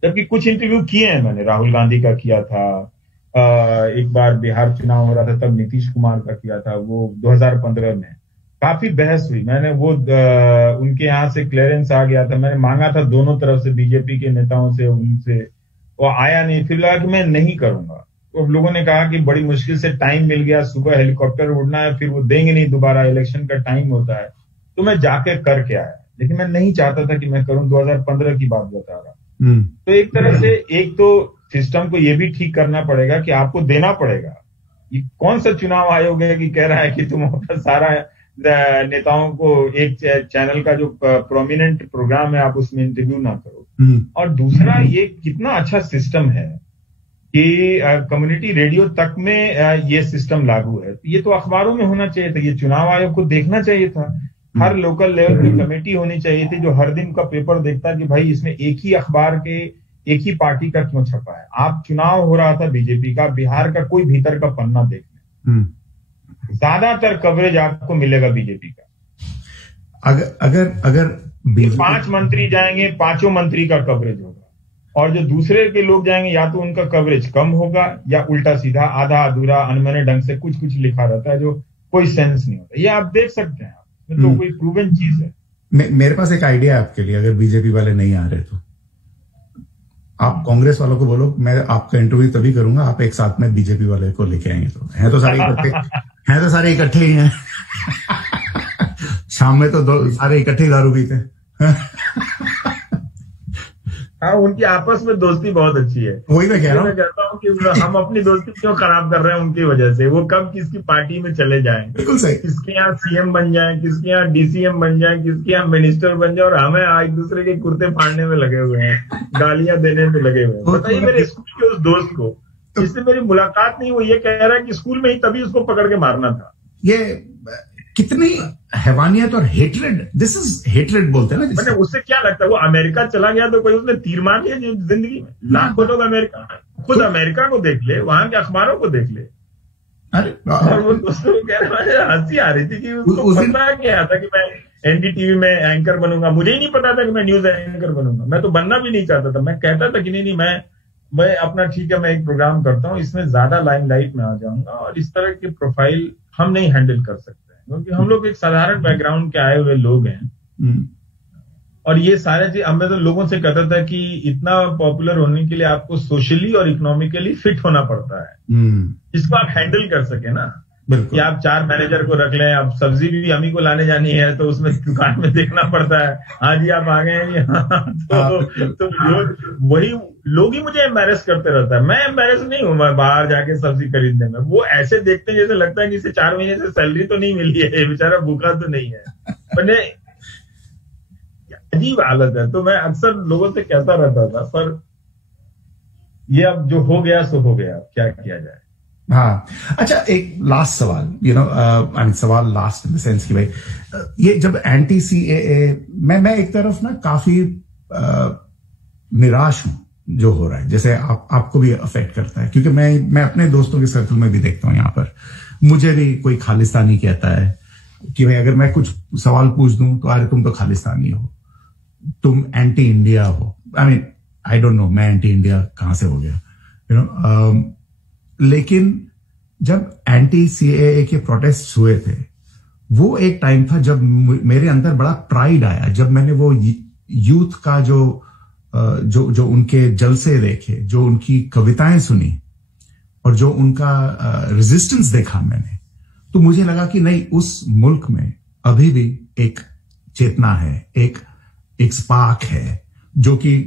जबकि कुछ इंटरव्यू किए हैं मैंने, राहुल गांधी का किया था, एक बार बिहार चुनाव हो रहा था तब नीतीश कुमार का किया था, वो 2015 में काफी बहस हुई। मैंने वो उनके यहाँ से क्लियरेंस आ गया था, मैंने मांगा था दोनों तरफ से, बीजेपी के नेताओं से, उनसे, वो आया नहीं। फिर लगा कि मैं नहीं करूंगा। तो लोगों ने कहा कि बड़ी मुश्किल से टाइम मिल गया, सुबह हेलीकॉप्टर उड़ना है, फिर वो देंगे नहीं दोबारा, इलेक्शन का टाइम होता है, तो मैं जाके करके आया। लेकिन मैं नहीं चाहता था कि मैं करूं, 2015 की बात बता रहा। तो एक तरह से एक तो सिस्टम को ये भी ठीक करना पड़ेगा कि आपको देना पड़ेगा। ये कौन सा चुनाव आयोग है कि कह रहा है कि तुम सारा नेताओं को एक चैनल का जो प्रोमिनेंट प्रोग्राम है आप उसमें इंटरव्यू ना करो। और दूसरा, ये कितना अच्छा सिस्टम है कि कम्युनिटी रेडियो तक में ये सिस्टम लागू है। ये तो अखबारों में होना चाहिए था, ये चुनाव आयोग को देखना चाहिए था। हर लोकल लेवल की कमेटी होनी चाहिए थी जो हर दिन का पेपर देखता कि भाई इसमें एक ही अखबार के एक ही पार्टी का क्यों छपा है। आप चुनाव हो रहा था बीजेपी का, बिहार का कोई भीतर का पन्ना देख लें, ज्यादातर कवरेज आपको मिलेगा बीजेपी का। अगर 5 मंत्री जाएंगे, 5 मंत्री का कवरेज होगा, और जो दूसरे के लोग जाएंगे या तो उनका कवरेज कम होगा या उल्टा सीधा आधा अधूरा अनमने ढंग से कुछ लिखा रहता है जो कोई सेंस नहीं होता। ये आप देख सकते हैं, आप तो कोई प्रूवन चीज है। मेरे पास एक आइडिया है आपके लिए, अगर बीजेपी वाले नहीं आ रहे तो आप कांग्रेस वालों को बोलो मैं आपका इंटरव्यू तभी करूंगा, आप एक साथ में बीजेपी वाले को लेके आएंगे। तो हैं तो सारे इकट्ठे ही हैं। शाम में तो सारे इकट्ठे दारू पीते हैं। हाँ, उनकी आपस में दोस्ती बहुत अच्छी है। वही मैं कह रहा हूँ, मैं कहता हूँ कि हम अपनी दोस्ती क्यों खराब कर रहे हैं उनकी वजह से। वो कब किसकी पार्टी में चले जाएं, बिल्कुल सही, किसके यहाँ सीएम बन जाएं, किसके यहाँ डीसीएम बन जाएं, किसके यहाँ मिनिस्टर बन जाए, और हमें एक दूसरे के कुर्ते फाड़ने में लगे हुए हैं, गालियां देने में लगे हुए हैं। बताइए मेरे स्कूल के उस दोस्त को, जिससे मेरी मुलाकात नहीं हुई, ये कह रहा है कि स्कूल में ही तभी उसको पकड़ के मारना था। ये कितनी हैवानियत और हेट्रेड, दिस इज हेट्रेड बोलते हैं ना। मैंने उससे क्या लगता है, वो अमेरिका चला गया तो कोई उसने तीर मार लिया जिंदगी में? लाखों लोग अमेरिका, खुद अमेरिका को देख ले, वहां के अखबारों को देख ले। और वो दोस्तों को कह रहा, हंसी आ रही थी कि उसको पता क्या था कि मैं एनडीटीवी में एंकर बनूंगा। मुझे ही नहीं पता था कि मैं न्यूज एंकर बनूंगा। मैं तो बनना भी नहीं चाहता था। मैं कहता था कि नहीं मैं अपना ठीक है, मैं एक प्रोग्राम करता हूँ, इसमें ज्यादा लाइमलाइट में आ जाऊंगा, और इस तरह की प्रोफाइल हम नहीं हैंडल कर सकते, क्योंकि हम लोग एक साधारण बैकग्राउंड के आए हुए लोग हैं। और ये सारे चीज अब मैं तो लोगों से कहता था कि इतना पॉपुलर होने के लिए आपको सोशली और इकोनॉमिकली फिट होना पड़ता है, इसको आप हैंडल कर सके ना। कि आप 4 मैनेजर को रख लें, अब सब्जी भी हम ही को लाने जानी है तो उसमें दुकान में देखना पड़ता है, हाँ जी आप आ गए हैं जी, तो वही लोग ही मुझे एम्बैरेस करते रहता है। मैं एम्बैरेस नहीं हूं मैं बाहर जाके सब्जी खरीदने में, वो ऐसे देखते हैं जैसे लगता है कि इसे 4 महीने से सैलरी तो नहीं मिली है, बेचारा भूखा तो नहीं है। मैंने अजीब हालत है। तो मैं अक्सर लोगों से कहता रहता था, पर ये अब जो हो गया सो हो गया, क्या किया जाए। हाँ, अच्छा एक लास्ट सवाल, सवाल लास्ट इन द सेंस कि भाई ये जब एंटी सीएए मैं एक तरफ ना काफी निराश हूं जो हो रहा है, जैसे आपको भी अफेक्ट करता है, क्योंकि मैं अपने दोस्तों के सर्कल में भी देखता हूं, यहाँ पर मुझे भी कोई खालिस्तानी कहता है कि भाई अगर मैं कुछ सवाल पूछ दूं तो अरे तुम तो खालिस्तानी हो, तुम एंटी इंडिया हो। आई डोंट नो मैं एंटी इंडिया कहां से हो गया, लेकिन जब एंटी सीएए के प्रोटेस्ट हुए थे, वो एक टाइम था जब मेरे अंदर बड़ा प्राइड आया, जब मैंने वो यूथ का जो उनके जलसे देखे, जो उनकी कविताएं सुनी और जो उनका रेजिस्टेंस देखा मैंने, तो मुझे लगा कि नहीं, उस मुल्क में अभी भी एक चेतना है, एक स्पार्क है जो कि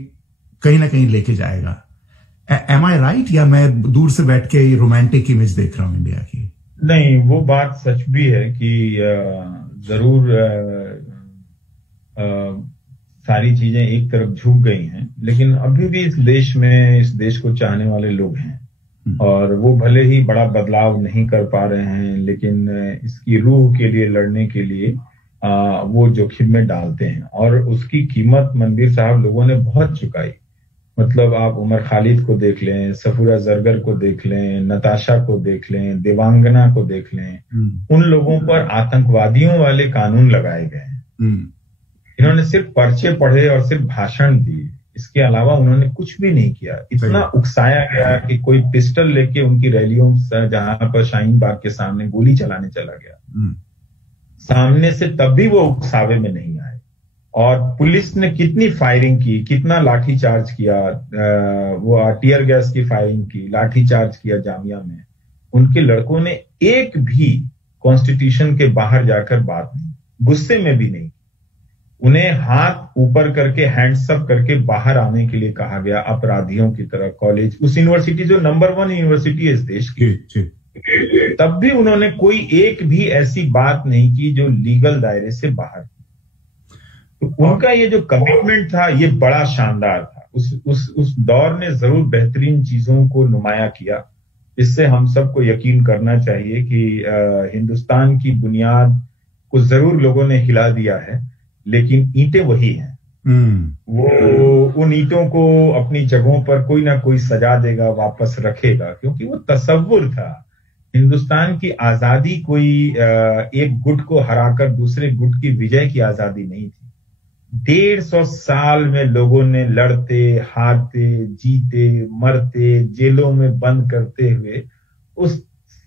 कहीं ना कहीं लेके जाएगा। एम आई राइट, या मैं दूर से बैठ के रोमांटिक इमेज देख रहा हूं इंडिया की? नहीं, वो बात सच भी है कि जरूर सारी चीजें एक तरफ झुक गई हैं, लेकिन अभी भी इस देश को चाहने वाले लोग हैं और वो भले ही बड़ा बदलाव नहीं कर पा रहे हैं, लेकिन इसकी रूह के लिए लड़ने के लिए वो जोखिम में डालते हैं और उसकी कीमत मनवीर साहब लोगों ने बहुत चुकाई। मतलब आप उमर खालिद को देख लें, सफूरा जरगर को देख लें, नताशा को देख लें, देवांगना को देख लें, उन लोगों पर आतंकवादियों वाले कानून लगाए गए। इन्होंने सिर्फ पर्चे पढ़े और सिर्फ भाषण दिए, इसके अलावा उन्होंने कुछ भी नहीं किया। इतना उकसाया गया कि कोई पिस्टल लेके उनकी रैलियों जहां पर शाहीन बाग के सामने गोली चलाने चला गया सामने से, तब भी वो उकसावे में नहीं आए। और पुलिस ने कितनी फायरिंग की, कितना लाठी चार्ज किया, वो टीयर गैस की फायरिंग की, लाठी चार्ज किया जामिया में। उनके लड़कों ने एक भी कॉन्स्टिट्यूशन के बाहर जाकर बात नहीं, गुस्से में भी नहीं। उन्हें हाथ ऊपर करके हैंड्स अप करके बाहर आने के लिए कहा गया अपराधियों की तरह। कॉलेज, उस यूनिवर्सिटी जो नंबर 1 यूनिवर्सिटी है इस देश की, तब भी उन्होंने कोई एक भी ऐसी बात नहीं की जो लीगल दायरे से बाहर थी। तो उनका ये जो कमिटमेंट था ये बड़ा शानदार था। उस दौर ने जरूर बेहतरीन चीजों को नुमाया किया। इससे हम सबको यकीन करना चाहिए कि हिंदुस्तान की बुनियाद को जरूर लोगों ने हिला दिया है, लेकिन ईंटें वही हैं। वो उन ईंटों को अपनी जगहों पर कोई ना कोई सजा देगा, वापस रखेगा, क्योंकि वो तसव्वुर था। हिंदुस्तान की आजादी कोई एक गुट को हराकर दूसरे गुट की विजय की आजादी नहीं थी। 150 साल में लोगों ने लड़ते, हारते, जीते, मरते, जेलों में बंद करते हुए उस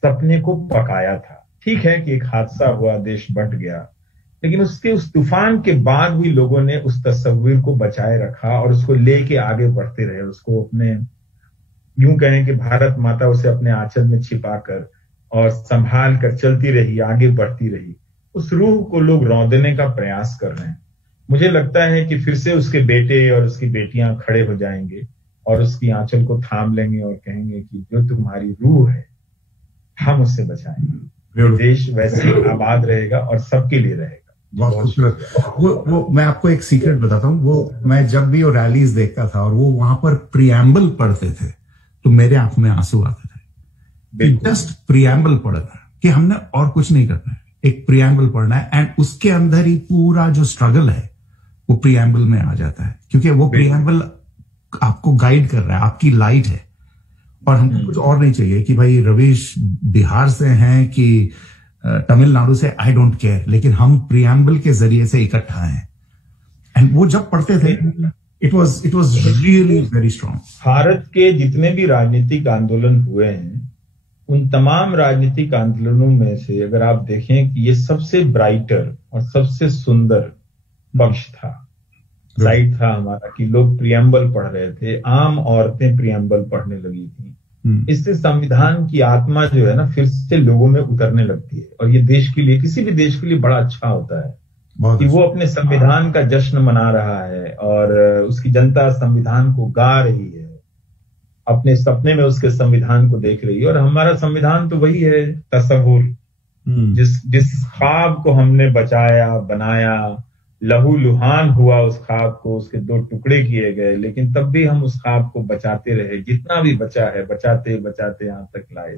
सपने को पकाया था। ठीक है कि एक हादसा हुआ, देश बंट गया, लेकिन उस तूफान के बाद भी लोगों ने उस तस्वीर को बचाए रखा और उसको लेके आगे बढ़ते रहे। उसको अपने, यूं कहें कि भारत माता उसे अपने आंचल में छिपाकर और संभाल कर चलती रही, आगे बढ़ती रही। उस रूह को लोग रौंदने का प्रयास कर रहे हैं। मुझे लगता है कि फिर से उसके बेटे और उसकी बेटियां खड़े हो जाएंगे और उसकी आंचल को थाम लेंगे और कहेंगे कि जो तुम्हारी रूह है हम उससे बचाएंगे। देश वैसे ही आबाद रहेगा और सबके लिए रहेगा। बहुत खूबसूरत। वो मैं आपको एक सीक्रेट बताता हूँ, वो मैं जब भी वो रैलीज देखता था और वो वहां पर प्रियम्बल पढ़ते थे तो मेरे आंखों में आंसू आते थे। जस्ट प्रियम्बल पढ़ना कि हमने और कुछ नहीं करना है, एक प्रियम्बल पढ़ना है, एंड उसके अंदर ही पूरा जो स्ट्रगल है वो प्रियम्बल में आ जाता है, क्योंकि वो प्रियम्बल आपको गाइड कर रहा है, आपकी लाइट है। और हमको कुछ और नहीं चाहिए कि भाई रवीश बिहार से हैं कि तमिलनाडु से, आई डोंट केयर, लेकिन हम प्रियम्बल के जरिए से इकट्ठा हैं। एंड वो जब पढ़ते थे it was really very strong. Bharat के जितने भी राजनीतिक आंदोलन हुए हैं, उन तमाम राजनीतिक आंदोलनों में से अगर आप देखें कि ये सबसे ब्राइटर और सबसे सुंदर पक्ष था। साइट था हमारा कि लोग प्रियम्बल पढ़ रहे थे, आम औरतें प्रियम्बल पढ़ने लगी थी। इससे संविधान की आत्मा जो है ना फिर से लोगों में उतरने लगती है, और ये देश के लिए, किसी भी देश के लिए बड़ा अच्छा होता है कि वो अपने संविधान का जश्न मना रहा है और उसकी जनता संविधान को गा रही है, अपने सपने में उसके संविधान को देख रही है। और हमारा संविधान तो वही है, तसव्वुर, जिस ख्वाब को हमने बचाया, बनाया, लहू लुहान हुआ उस ख्वाब को, उसके 2 टुकड़े किए गए, लेकिन तब भी हम उस ख्वाब को बचाते रहे, जितना भी बचा है बचाते बचाते यहां तक लाए।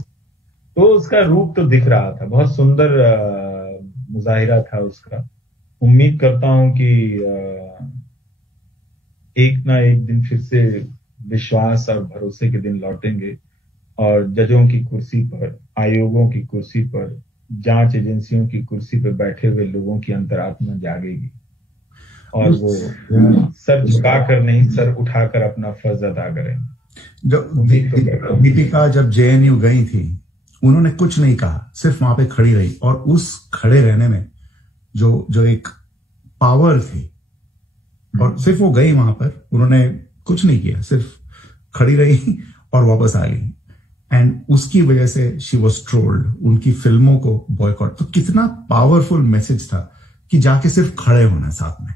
तो उसका रूप तो दिख रहा था, बहुत सुंदर मुजाहिरा था उसका। उम्मीद करता हूं कि एक ना एक दिन फिर से विश्वास और भरोसे के दिन लौटेंगे, और जजों की कुर्सी पर, आयोगों की कुर्सी पर, जांच एजेंसियों की कुर्सी पर बैठे हुए लोगों की अंतरात्मा जागेगी और वो सर झुकाकर नहीं, सर उठाकर अपना फर्ज अदा करेंगे। जब दीपिका जब जेएनयू गई थी, उन्होंने कुछ नहीं कहा, सिर्फ वहां पे खड़ी रही, और उस खड़े रहने में जो एक पावर थी, और सिर्फ वो गई वहां पर, उन्होंने कुछ नहीं किया, सिर्फ खड़ी रही और वापस आ गई। एंड उसकी वजह से शी वॉज ट्रोल्ड, उनकी फिल्मों को बॉयकॉट। तो कितना पावरफुल मैसेज था कि जाके सिर्फ खड़े होना साथ में।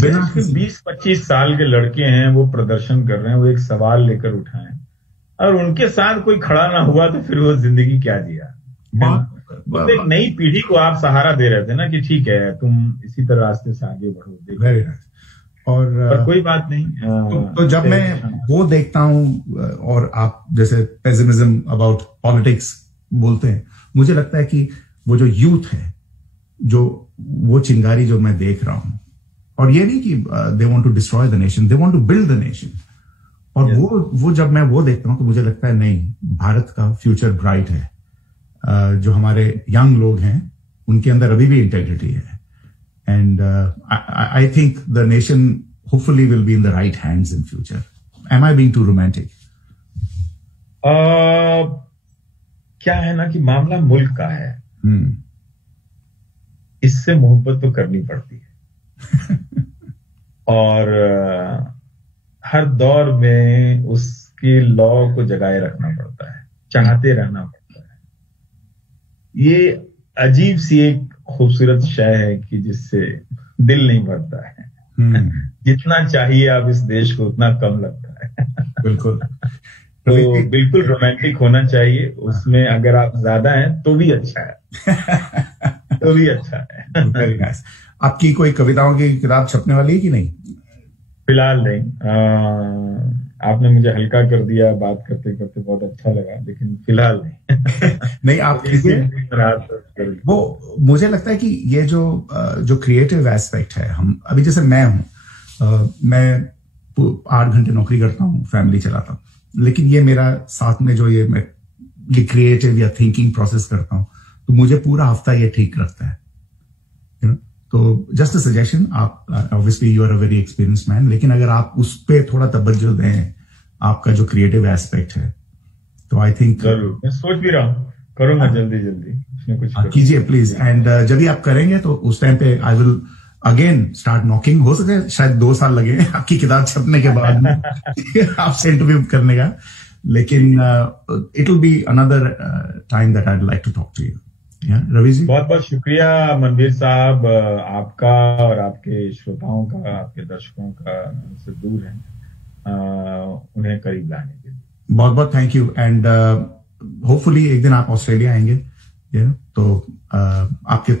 बिना 20-25 साल के लड़के हैं, वो प्रदर्शन कर रहे हैं, वो एक सवाल लेकर उठाए, और उनके साथ कोई खड़ा ना हुआ तो फिर वो जिंदगी क्या जिया। तो एक नई पीढ़ी को आप सहारा दे रहे थे ना कि ठीक है, तुम इसी तरह रास्ते से आगे बढ़ो। Very nice. और कोई बात नहीं। तो जब मैं वो देखता हूं, और आप जैसे पेसिमिज्म अबाउट पॉलिटिक्स बोलते हैं, मुझे लगता है कि वो जो यूथ है, जो वो चिंगारी जो मैं देख रहा हूं, और ये नहीं कि they want to destroy the nation, they want to build the nation. और वो जब मैं वो देखता हूं तो मुझे लगता है नहीं, भारत का फ्यूचर ब्राइट है। जो हमारे यंग लोग हैं, उनके अंदर अभी भी इंटेग्रिटी है। And I think the nation hopefully will be in the right hands in future. Am I being too romantic? क्या है ना कि मामला मुल्क का है, इससे मोहब्बत तो करनी पड़ती है और हर दौर में उसकी लौ को जगाए रखना पड़ता है, चाहते रहना पड़ता है। ये अजीब सी एक खूबसूरत शय है कि जिससे दिल नहीं भरता है। जितना चाहिए आप इस देश को उतना कम लगता है। बिल्कुल। तो बिल्कुल रोमांटिक होना चाहिए, उसमें अगर आप ज्यादा हैं तो भी अच्छा है। तो भी अच्छा है। Very nice. आपकी कोई कविताओं की किताब छपने वाली है कि नहीं? फिलहाल नहीं। आपने मुझे हल्का कर दिया बात करते करते, बहुत अच्छा लगा, लेकिन फिलहाल नहीं। नहीं, आप वो मुझे लगता है कि ये जो क्रिएटिव एस्पेक्ट है, हम अभी जैसे मैं मैं 8 घंटे नौकरी करता हूँ, फैमिली चलाता हूँ, लेकिन ये मेरा साथ में जो ये क्रिएटिव या थिंकिंग प्रोसेस करता हूँ, तो मुझे पूरा हफ्ता ये ठीक रखता है। तो जस्ट अ सजेशन, आप obviously you are a very experienced man, लेकिन अगर आप उस पे थोड़ा तवज्जो दें, आपका जो क्रिएटिव एस्पेक्ट है, तो आई थिंक जरूर, मैं सोच भी रहा हूँ, करूंगा जल्दी कुछ कीजिए प्लीज। एंड जब भी आप करेंगे तो उस टाइम पे I will again start knocking. हो सके शायद 2 साल लगे आपकी किताब छपने के बाद आपसे इंटरव्यू करने का, लेकिन it will be another time that I would like to talk to you. Ravi ji, बहुत बहुत शुक्रिया मनवीर साहब, आपका और आपके श्रोताओं का, आपके दर्शकों का, उनसे दूर है, उन्हें करीब लाने के लिए बहुत बहुत थैंक यू। एंड होपफुली एक दिन आप ऑस्ट्रेलिया आएंगे, तो आपके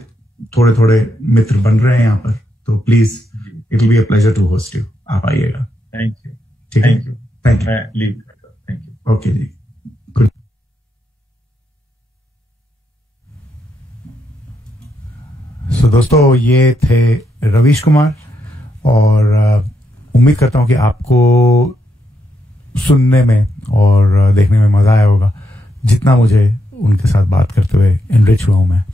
थोड़े थोड़े मित्र बन रहे हैं यहाँ पर, तो please it will be a pleasure to host you. आप आइएगा। Thank you. ठीक है, थैंक यू। मैं लीव करता हूं। Thank you. ओके जी। सो दोस्तों, ये थे रवीश कुमार, और उम्मीद करता हूं कि आपको सुनने में और देखने में मजा आया होगा, जितना मुझे उनके साथ बात करते हुए एनरिच हुआ हूं मैं।